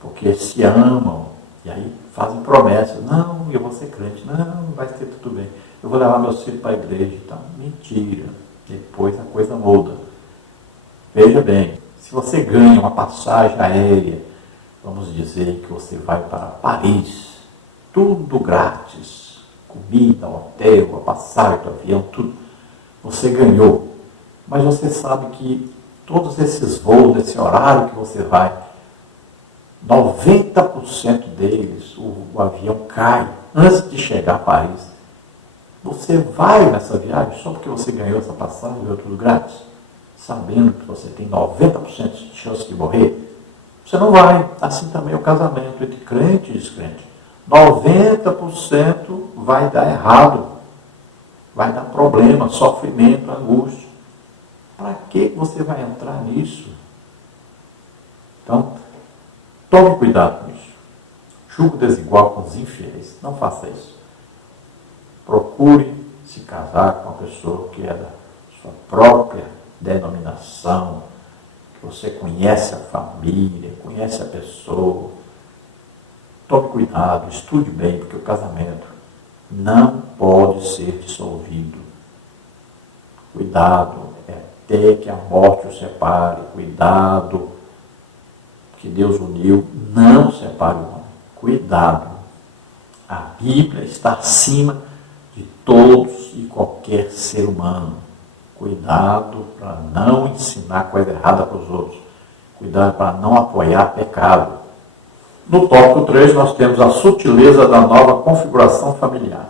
porque se amam, e aí fazem promessas. Não, eu vou ser crente. Não, vai ter tudo bem. Eu vou levar meus filhos para a igreja e tal. Mentira. Depois a coisa muda. Veja bem, se você ganha uma passagem aérea, vamos dizer que você vai para Paris, tudo grátis, comida, hotel, a passagem do avião, tudo, você ganhou. Mas você sabe que todos esses voos, nesse horário que você vai, 90% deles, o avião cai antes de chegar a Paris. Você vai nessa viagem só porque você ganhou essa passagem e ganhou tudo grátis, sabendo que você tem 90% de chance de morrer? Você não vai. Assim também é o casamento entre crente e descrente. 90% vai dar errado, vai dar problema, sofrimento, angústia. Para que você vai entrar nisso? Então, tome cuidado com isso. Julgo desigual com os infiéis. Não faça isso. Procure se casar com uma pessoa que é da sua própria denominação, que você conhece a família, conhece a pessoa. Tome cuidado, estude bem, porque o casamento não pode ser dissolvido. Cuidado, até que a morte o separe. Cuidado, que Deus uniu, não separe o homem. Cuidado. A Bíblia está acima de todos e qualquer ser humano. Cuidado para não ensinar coisa errada para os outros. Cuidado para não apoiar pecado. No tópico 3, nós temos a sutileza da nova configuração familiar.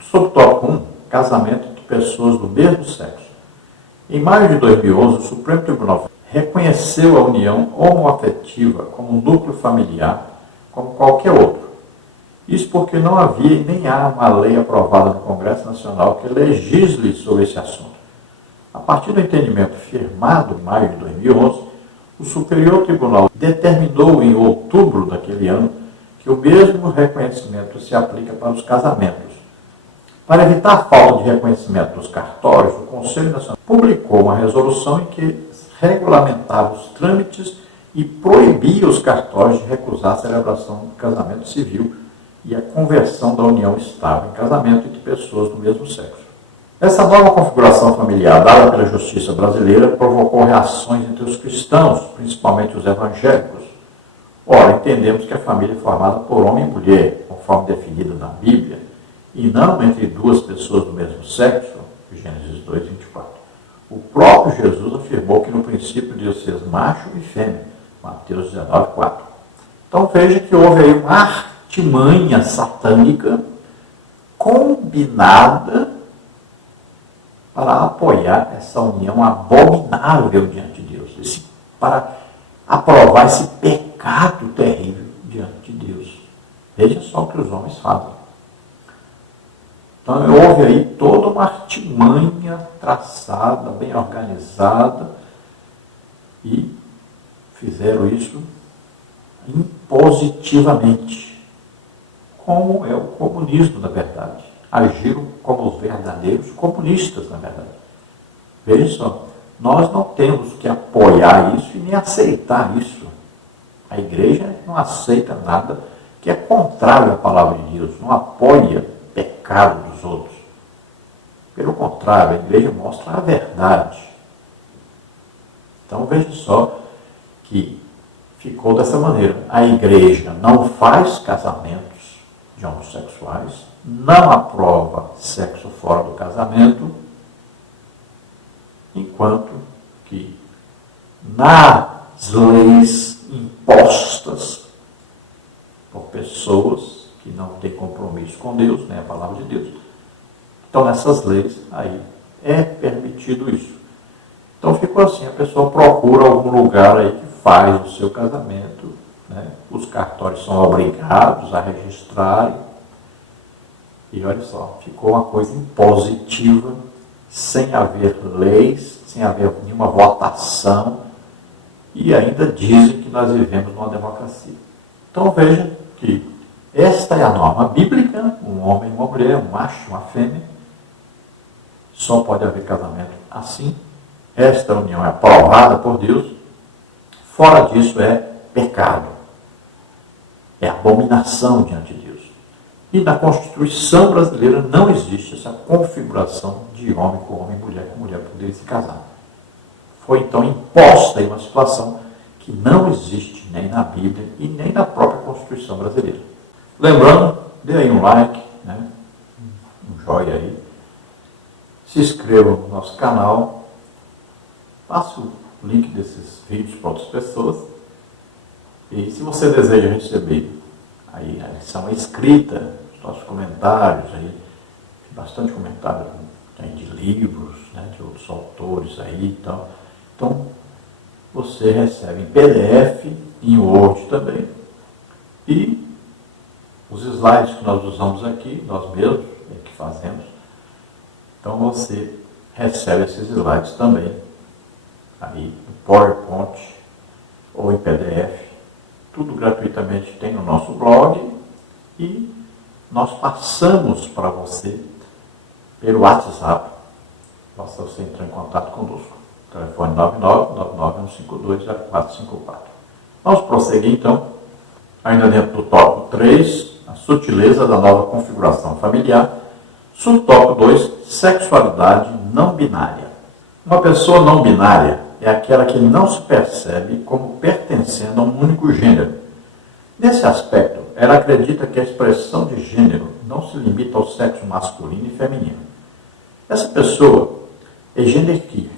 Sobre o tópico 1, casamento entre pessoas do mesmo sexo. Em maio de 2011, o Supremo Tribunal reconheceu a união homoafetiva como núcleo familiar, como qualquer outro. Isso porque não havia e nem há uma lei aprovada no Congresso Nacional que legisle sobre esse assunto. A partir do entendimento firmado em maio de 2011, o Superior Tribunal determinou em outubro daquele ano que o mesmo reconhecimento se aplica para os casamentos. Para evitar a falta de reconhecimento dos cartórios, o Conselho Nacional publicou uma resolução em que regulamentava os trâmites e proibia os cartórios de recusar a celebração do casamento civil e a conversão da união estável em casamento entre pessoas do mesmo sexo. Essa nova configuração familiar dada pela justiça brasileira provocou reações entre os cristãos, principalmente os evangélicos. Ora, entendemos que a família é formada por homem e mulher, conforme definido na Bíblia, e não entre duas pessoas do mesmo sexo, Gênesis 2, 24. O próprio Jesus afirmou que no princípio Deus fez macho e fêmea, Mateus 19, 4. Então veja que houve aí uma artimanha satânica combinada para apoiar essa união abominável diante de Deus, para aprovar esse pecado terrível diante de Deus. Veja só o que os homens fazem. Então houve aí toda uma artimanha traçada, bem organizada, e fizeram isso impositivamente, como é o comunismo, na verdade. Agiram como os verdadeiros comunistas, na verdade. Veja só, nós não temos que apoiar isso e nem aceitar isso. A igreja não aceita nada que é contrário à palavra de Deus, não apoia pecado dos outros. Pelo contrário, a igreja mostra a verdade. Então veja só que ficou dessa maneira. A igreja não faz casamentos de homossexuais, não aprova sexo fora do casamento, enquanto que nas leis impostas por pessoas que não têm compromisso com Deus, né, a palavra de Deus, então nessas leis aí é permitido isso. Então ficou assim, a pessoa procura algum lugar aí que faz o seu casamento, né, os cartórios são obrigados a registrarem. E olha só, ficou uma coisa impositiva, sem haver leis, sem haver nenhuma votação, e ainda dizem que nós vivemos numa democracia. Então veja que Esta é a norma bíblica, um homem e uma mulher, um macho e uma fêmea. Só pode haver casamento assim. Esta união é aprovada por Deus. Fora disso é pecado. É abominação diante de Deus. E na Constituição brasileira não existe essa configuração de homem com homem, mulher com mulher poderem se casar. Foi então imposta aí uma situação que não existe nem na Bíblia e nem na própria Constituição brasileira. Lembrando, dê aí um like, né? Um joinha aí. Se inscreva no nosso canal. Passe o link desses vídeos para outras pessoas. E se você deseja receber aí a lição escrita, os nossos comentários, aí, tem bastante comentário aí de livros, né, de outros autores aí e tal. Então, você recebe em PDF, em Word também. E os slides que nós usamos aqui, nós mesmos é que fazemos. Então, você recebe esses slides também, aí em PowerPoint ou em PDF. Tudo gratuitamente tem no nosso blog e nós passamos para você pelo WhatsApp. Basta você entrar em contato conosco. Telefone 99991520454. Vamos prosseguir então, ainda dentro do tópico 3, a sutileza da nova configuração familiar. Subtópico 2, sexualidade não binária. Uma pessoa não binária é aquela que não se percebe como pertencendo a um único gênero. Nesse aspecto, ela acredita que a expressão de gênero não se limita ao sexo masculino e feminino. Essa pessoa é genderqueer,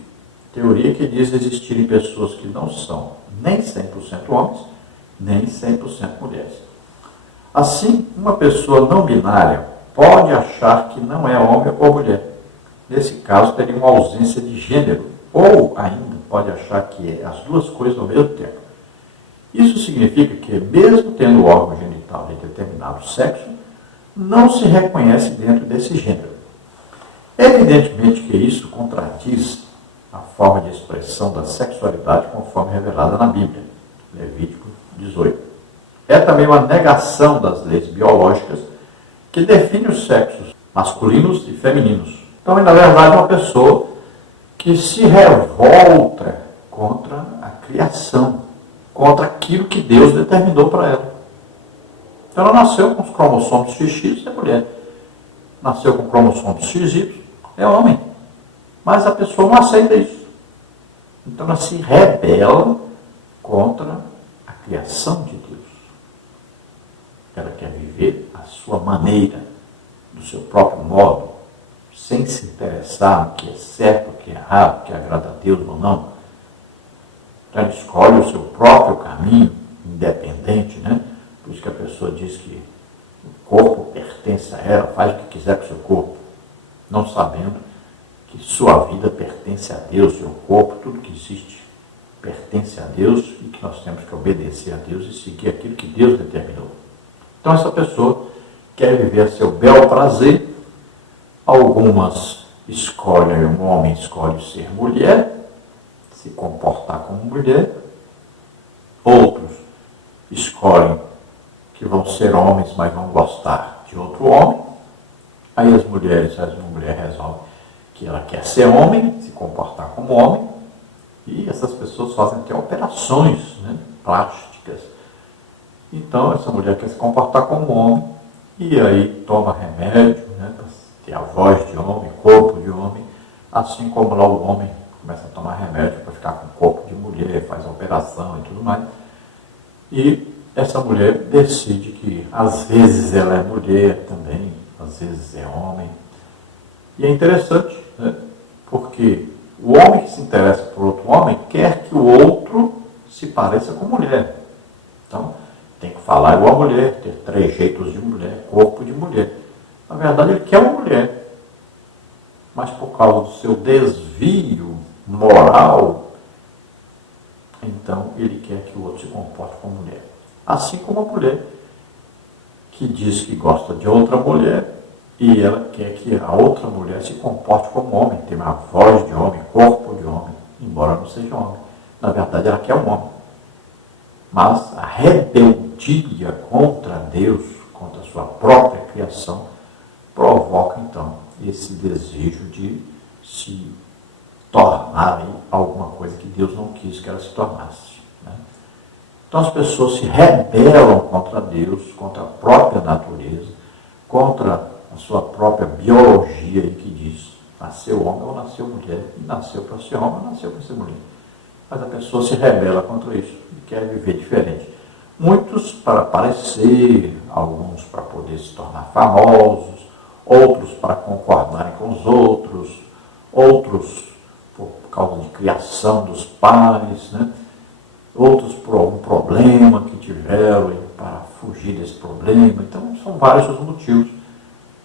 teoria que diz existirem pessoas que não são nem 100% homens, nem 100% mulheres. Assim, uma pessoa não binária pode achar que não é homem ou mulher. Nesse caso, teria uma ausência de gênero, ou ainda pode achar que é as duas coisas ao mesmo tempo. Isso significa que, mesmo tendo o órgão genital de determinado sexo, não se reconhece dentro desse gênero. Evidentemente que isso contradiz a forma de expressão da sexualidade conforme revelada na Bíblia, Levítico 18. É também uma negação das leis biológicas que definem os sexos masculinos e femininos. Então, na verdade, é uma pessoa que se revolta contra a criação, contra aquilo que Deus determinou para ela. Então, ela nasceu com os cromossomos XX, é mulher. Nasceu com cromossomos XY, é homem. Mas a pessoa não aceita isso. Então, ela se rebela contra a criação de Deus. Ela quer viver a sua maneira, do seu próprio modo, sem se interessar no que é certo, o que é errado, o que agrada a Deus ou não. Então, ela escolhe o seu próprio caminho, independente, né? Por isso que a pessoa diz que o corpo pertence a ela, faz o que quiser com o seu corpo, não sabendo que sua vida pertence a Deus, seu corpo, tudo que existe pertence a Deus e que nós temos que obedecer a Deus e seguir aquilo que Deus determinou. Então, essa pessoa quer viver a seu bel prazer. Algumas escolhem, um homem escolhe ser mulher, se comportar como mulher. Outros escolhem que vão ser homens, mas vão gostar de outro homem. Aí a mulher resolve que ela quer ser homem, se comportar como homem. E essas pessoas fazem até operações, né, plásticas. Então, essa mulher quer se comportar como homem, e aí toma remédio, né, para ter a voz de homem, corpo de homem, assim como lá o homem começa a tomar remédio para ficar com o corpo de mulher, faz a operação e tudo mais. E essa mulher decide que às vezes ela é mulher também, às vezes é homem. E é interessante, né, porque o homem que se interessa por outro homem quer que o outro se pareça com mulher. Então, tem que falar igual a mulher, ter trejeitos de mulher, corpo de mulher. Na verdade, ele quer uma mulher. Mas por causa do seu desvio moral, então ele quer que o outro se comporte como mulher. Assim como a mulher que diz que gosta de outra mulher e ela quer que a outra mulher se comporte como homem, tenha uma voz de homem, corpo de homem, embora não seja homem. Na verdade, ela quer um homem. Mas a rebeldia contra Deus, contra a sua própria criação, provoca então esse desejo de se tornar aí alguma coisa que Deus não quis que ela se tornasse, né? Então as pessoas se rebelam contra Deus, contra a própria natureza, contra a sua própria biologia aí que diz, nasceu homem ou nasceu mulher, e nasceu para ser homem ou nasceu para ser mulher. Mas a pessoa se rebela contra isso e quer viver diferente. Muitos para aparecer, alguns para poder se tornar famosos, outros para concordarem com os outros, outros por causa de criação dos pais, né? Outros por algum problema que tiveram e para fugir desse problema. Então, são vários os motivos.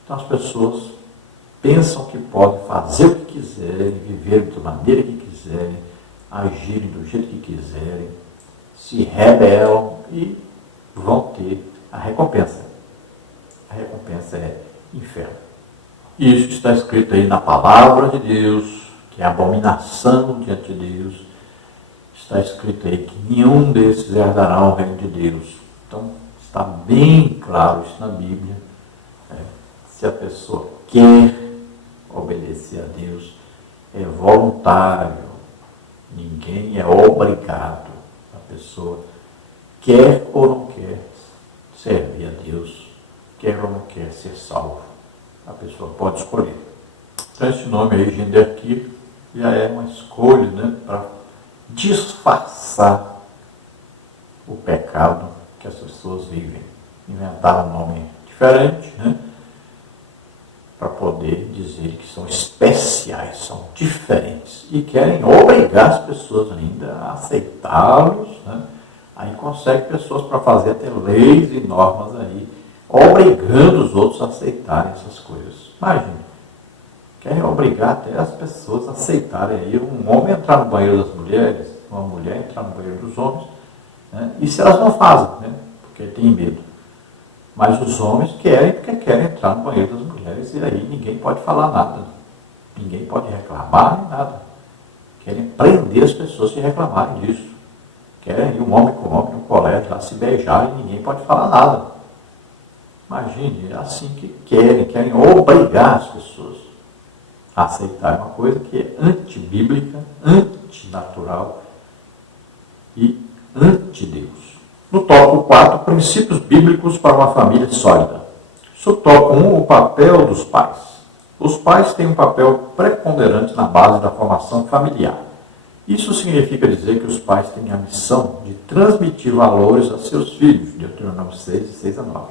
Então, as pessoas pensam que podem fazer o que quiserem, viver da maneira que quiserem, agirem do jeito que quiserem, se rebelam e vão ter a recompensa. A recompensa é inferno. Isso está escrito aí na palavra de Deus, que é abominação diante de Deus. Está escrito aí que nenhum desses herdará o reino de Deus. Então, está bem claro isso na Bíblia. Se a pessoa quer obedecer a Deus, é voluntário. Ninguém é obrigado. A pessoa quer ou não quer servir a Deus, quer ou não quer ser salvo. A pessoa pode escolher. Então, esse nome aí, Genderquir, já é uma escolha, né, para disfarçar o pecado que as pessoas vivem. Inventaram um nome diferente, né, para poder dizer que são especiais, são diferentes. E querem obrigar as pessoas ainda a aceitá-los, né? Aí consegue pessoas para fazer até leis e normas aí, obrigando os outros a aceitarem essas coisas. Imagine, querem obrigar até as pessoas a aceitarem aí um homem entrar no banheiro das mulheres, uma mulher entrar no banheiro dos homens, né? Isso elas não fazem, né? Porque têm medo. Mas os homens querem, porque querem entrar no banheiro das mulheres, e aí ninguém pode falar nada, ninguém pode reclamar nem nada. Querem prender as pessoas que reclamarem disso. Querem ir um homem com um homem no colégio lá se beijar e ninguém pode falar nada. Imagine, é assim que querem obrigar as pessoas a aceitar uma coisa que é antibíblica, antinatural e anti-Deus. No tópico 4, princípios bíblicos para uma família sólida. Subtópico 1, o papel dos pais. Os pais têm um papel preponderante na base da formação familiar. Isso significa dizer que os pais têm a missão de transmitir valores a seus filhos, Deuteronômio 6, 6 a 9.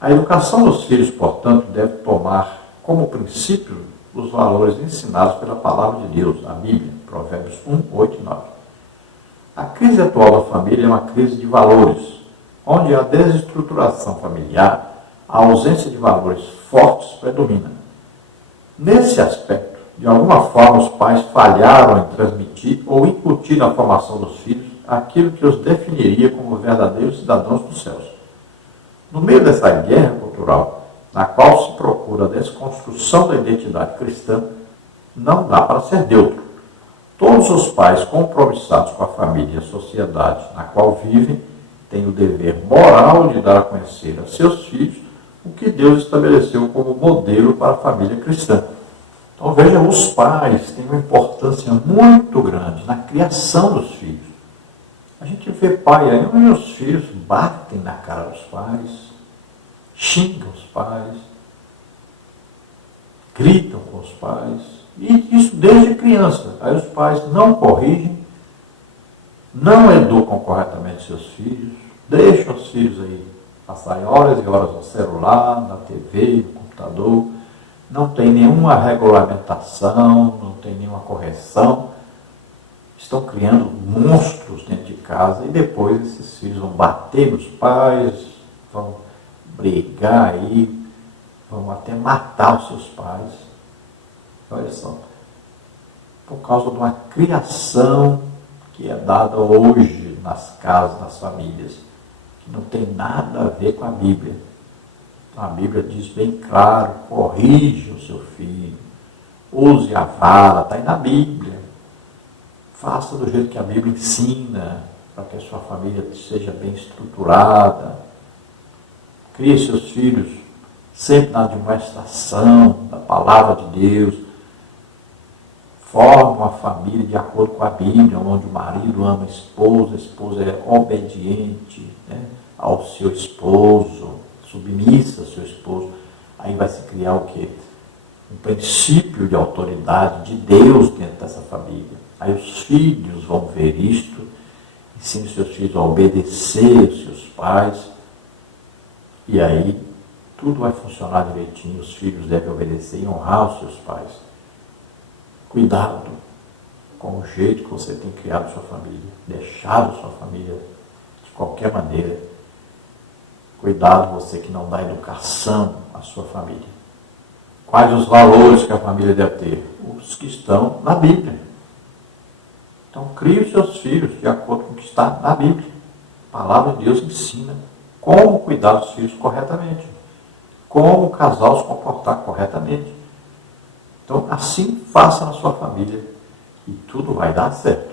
A educação dos filhos, portanto, deve tomar como princípio os valores ensinados pela palavra de Deus, a Bíblia, Provérbios 1, 8 e 9. A crise atual da família é uma crise de valores, onde a desestruturação familiar, a ausência de valores fortes predomina. Nesse aspecto, de alguma forma, os pais falharam em transmitir ou incutir na formação dos filhos aquilo que os definiria como verdadeiros cidadãos dos céus. No meio dessa guerra cultural, na qual se procura a desconstrução da identidade cristã, não dá para ser neutro. Todos os pais compromissados com a família e a sociedade na qual vivem têm o dever moral de dar a conhecer a seus filhos o que Deus estabeleceu como modelo para a família cristã. Então veja, os pais têm uma importância muito grande na criação dos filhos. A gente vê pai aí, onde os filhos batem na cara dos pais, xingam os pais, gritam com os pais, e isso desde criança. Aí os pais não corrigem, não educam corretamente seus filhos, deixam os filhos aí passarem horas e horas no celular, na TV, no computador, não tem nenhuma regulamentação, não tem nenhuma correção, estão criando monstros dentro de casa e depois esses filhos vão bater nos pais, vão brigar aí, vão até matar os seus pais. Olha só, por causa de uma criação que é dada hoje nas casas, nas famílias, que não tem nada a ver com a Bíblia. Então, a Bíblia diz bem claro, corrija o seu filho, use a vara, está aí na Bíblia. Faça do jeito que a Bíblia ensina, para que a sua família seja bem estruturada. Crie seus filhos sempre na admoestação da palavra de Deus. Forme uma família de acordo com a Bíblia, onde o marido ama a esposa é obediente, né, ao seu esposo, submissa ao seu esposo. Aí vai se criar o quê? Um princípio de autoridade de Deus dentro dessa família. Aí os filhos vão ver isto, ensine seus filhos a obedecer aos seus pais, e aí tudo vai funcionar direitinho. Os filhos devem obedecer e honrar os seus pais. Cuidado com o jeito que você tem criado sua família, deixado sua família de qualquer maneira. Cuidado você que não dá educação à sua família. Quais os valores que a família deve ter? Os que estão na Bíblia. Então, crie os seus filhos de acordo com o que está na Bíblia. A palavra de Deus ensina como cuidar dos filhos corretamente, como o casal se comportar corretamente. Então, assim faça na sua família e tudo vai dar certo.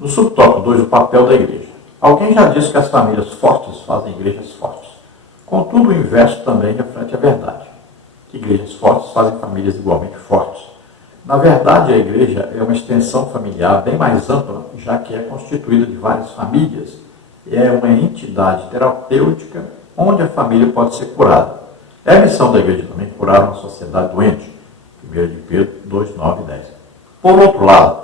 No subtópico 2, o papel da igreja. Alguém já disse que as famílias fortes fazem igrejas fortes. Contudo, o inverso também reflete a verdade. Igrejas fortes fazem famílias igualmente fortes. Na verdade, a igreja é uma extensão familiar bem mais ampla, já que é constituída de várias famílias. É uma entidade terapêutica onde a família pode ser curada. É a missão da igreja também curar uma sociedade doente. 1 de Pedro 2, 9 e 10. Por outro lado,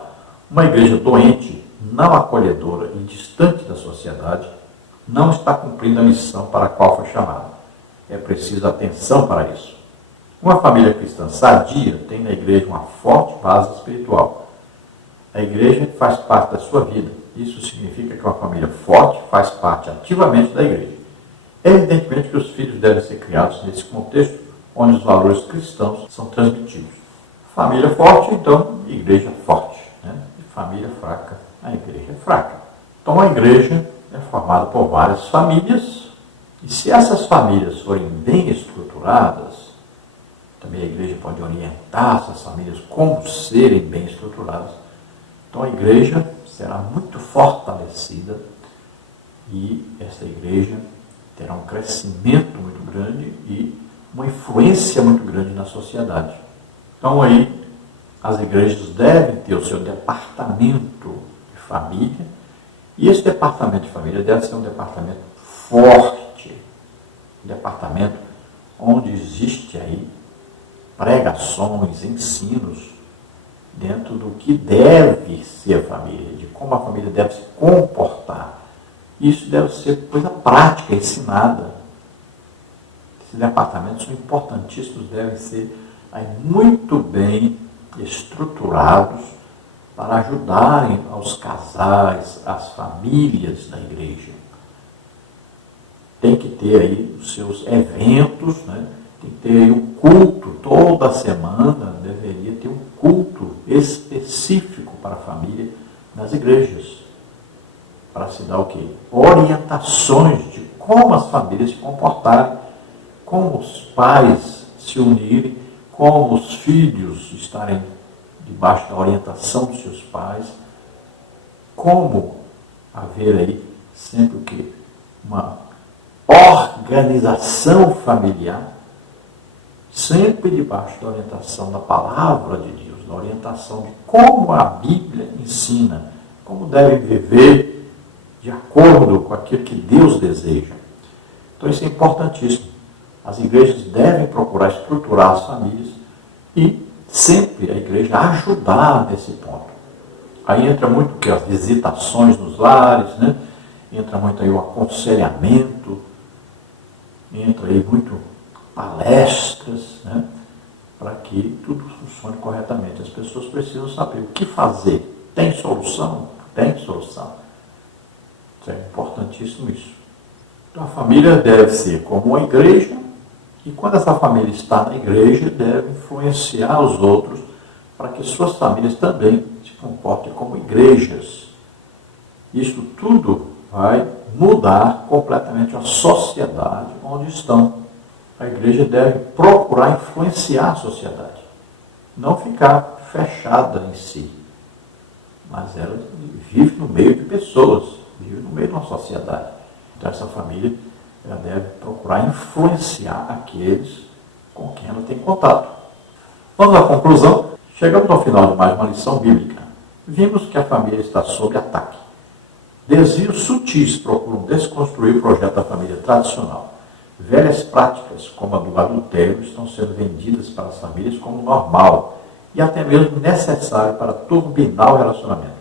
uma igreja doente, não acolhedora e distante da sociedade, não está cumprindo a missão para a qual foi chamada. É preciso atenção para isso. Uma família cristã sadia tem na igreja uma forte base espiritual. A igreja faz parte da sua vida. Isso significa que uma família forte faz parte ativamente da igreja. É evidentemente que os filhos devem ser criados nesse contexto onde os valores cristãos são transmitidos. Família forte, então, igreja forte. Né? E família fraca, a igreja é fraca. Então, a igreja é formada por várias famílias, e se essas famílias forem bem estruturadas, também a igreja pode orientar essas famílias como serem bem estruturadas. Então, a igreja será muito fortalecida e essa igreja terá um crescimento muito grande e uma influência muito grande na sociedade. Então, aí, as igrejas devem ter o seu departamento de família, e esse departamento de família deve ser um departamento forte, um departamento onde existe aí pregações, ensinos dentro do que deve ser a família, de como a família deve se comportar. Isso deve ser coisa prática, ensinada. Esses departamentos são importantíssimos, devem ser aí muito bem estruturados para ajudarem aos casais, às famílias da igreja. Tem que ter aí os seus eventos, né? Tem que ter aí um culto, toda semana deveria ter um culto específico para a família nas igrejas, para se dar o quê? Orientações de como as famílias se comportarem, como os pais se unirem, como os filhos estarem debaixo da orientação dos seus pais, como haver aí sempre o quê? Uma organização familiar, sempre debaixo da orientação da palavra de Deus, da orientação de como a Bíblia ensina, como devem viver de acordo com aquilo que Deus deseja. Então isso é importantíssimo. As igrejas devem procurar estruturar as famílias e sempre a igreja ajudar nesse ponto. Aí entra muito o que? As visitações nos lares, né? Entra muito aí o aconselhamento, entra aí muito palestras, né? Para que tudo funcione corretamente. As pessoas precisam saber o que fazer. Tem solução? Tem solução. É importantíssimo isso. Então a família deve ser como uma igreja, e quando essa família está na igreja, deve influenciar os outros para que suas famílias também se comportem como igrejas. Isso tudo vai mudar completamente a sociedade onde estão. A igreja deve procurar influenciar a sociedade, não ficar fechada em si, mas ela vive no meio de pessoas, vive no meio de uma sociedade. Então essa família ela deve procurar influenciar aqueles com quem ela tem contato. Vamos à conclusão. Chegamos ao final de mais uma lição bíblica. Vimos que a família está sob ataque. Desvios sutis procuram desconstruir o projeto da família tradicional. Velhas práticas, como a do adultério, estão sendo vendidas para as famílias como normal e até mesmo necessário para turbinar o relacionamento.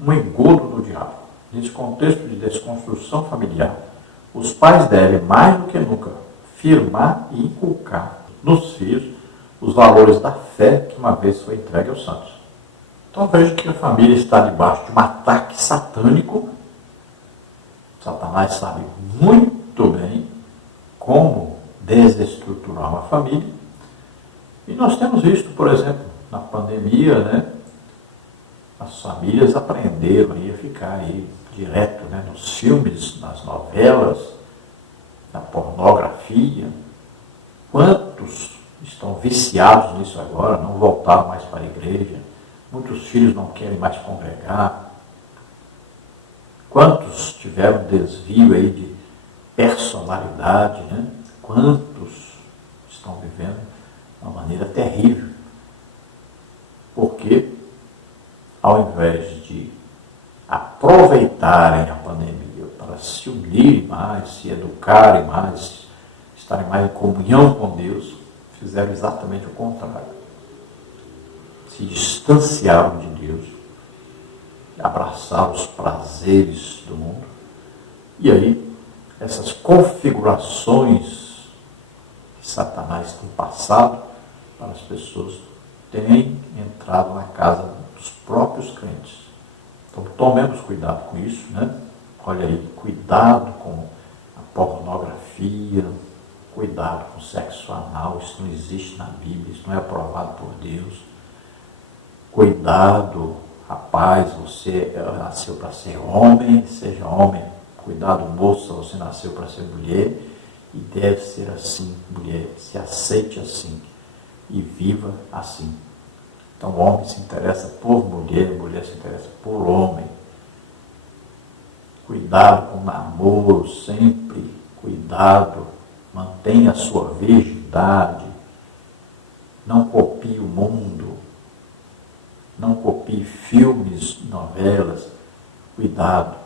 Um engodo do diabo. Nesse contexto de desconstrução familiar, os pais devem, mais do que nunca, firmar e inculcar nos filhos os valores da fé que uma vez foi entregue aos santos. Então veja que a família está debaixo de um ataque satânico. Satanás sabe muito bem como desestruturar uma família. E nós temos visto, por exemplo, na pandemia, né, as famílias aprenderam a ficar aí direto, né, nos filmes, nas novelas, na pornografia. Quantos estão viciados nisso agora, não voltaram mais para a igreja? Muitos filhos não querem mais congregar. Quantos tiveram desvio aí de personalidade, né? Quantos estão vivendo de uma maneira terrível? Porque, ao invés de aproveitarem a pandemia para se unirem mais, se educarem mais, estarem mais em comunhão com Deus, fizeram exatamente o contrário. Se distanciaram de Deus, abraçaram os prazeres do mundo. E aí, essas configurações que Satanás tem passado para as pessoas têm entrado na casa dos próprios crentes. Então, tomemos cuidado com isso, né? Olha aí, cuidado com a pornografia, cuidado com o sexo anal, isso não existe na Bíblia, isso não é aprovado por Deus. Cuidado, rapaz, você nasceu para ser homem, seja homem. Cuidado, moça, você nasceu para ser mulher e deve ser assim, mulher, se aceite assim e viva assim. Então, o homem se interessa por mulher, a mulher se interessa por homem. Cuidado com o namoro, sempre cuidado, mantenha a sua virgindade, não copie o mundo, não copie filmes, novelas, cuidado,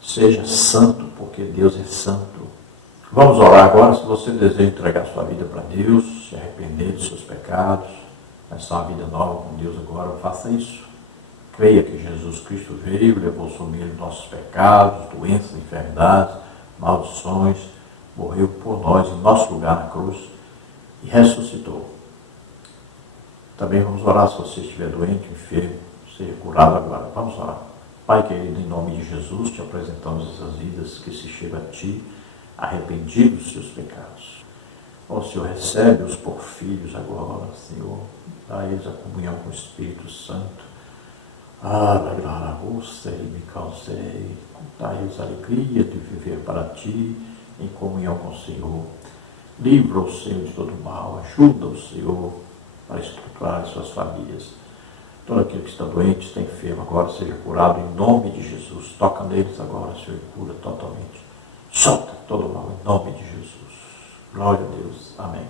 seja santo, porque Deus é santo. Vamos orar agora. Se você deseja entregar sua vida para Deus, se arrepender dos seus pecados, começar uma vida nova com Deus agora, faça isso. Creia que Jesus Cristo veio, levou sobre ele nossos pecados, doenças, enfermidades, maldições, morreu por nós em nosso lugar na cruz e ressuscitou. Também vamos orar se você estiver doente, enfermo, seja curado agora. Vamos orar. Pai querido, em nome de Jesus, te apresentamos essas vidas que se chegam a Ti, arrependidos dos seus pecados. Ó Senhor, recebe-os por filhos agora, Senhor. Dá a eles a comunhão com o Espírito Santo. Me causei. Dá a eles a alegria de viver para Ti, em comunhão com o Senhor. Livra o Senhor de todo mal. Ajuda o Senhor para estruturar as suas famílias. Todo aquele que está doente, está enfermo, agora seja curado em nome de Jesus. Toca neles agora, Senhor, e cura totalmente. Solta todo mal em nome de Jesus. Glória a Deus. Amém.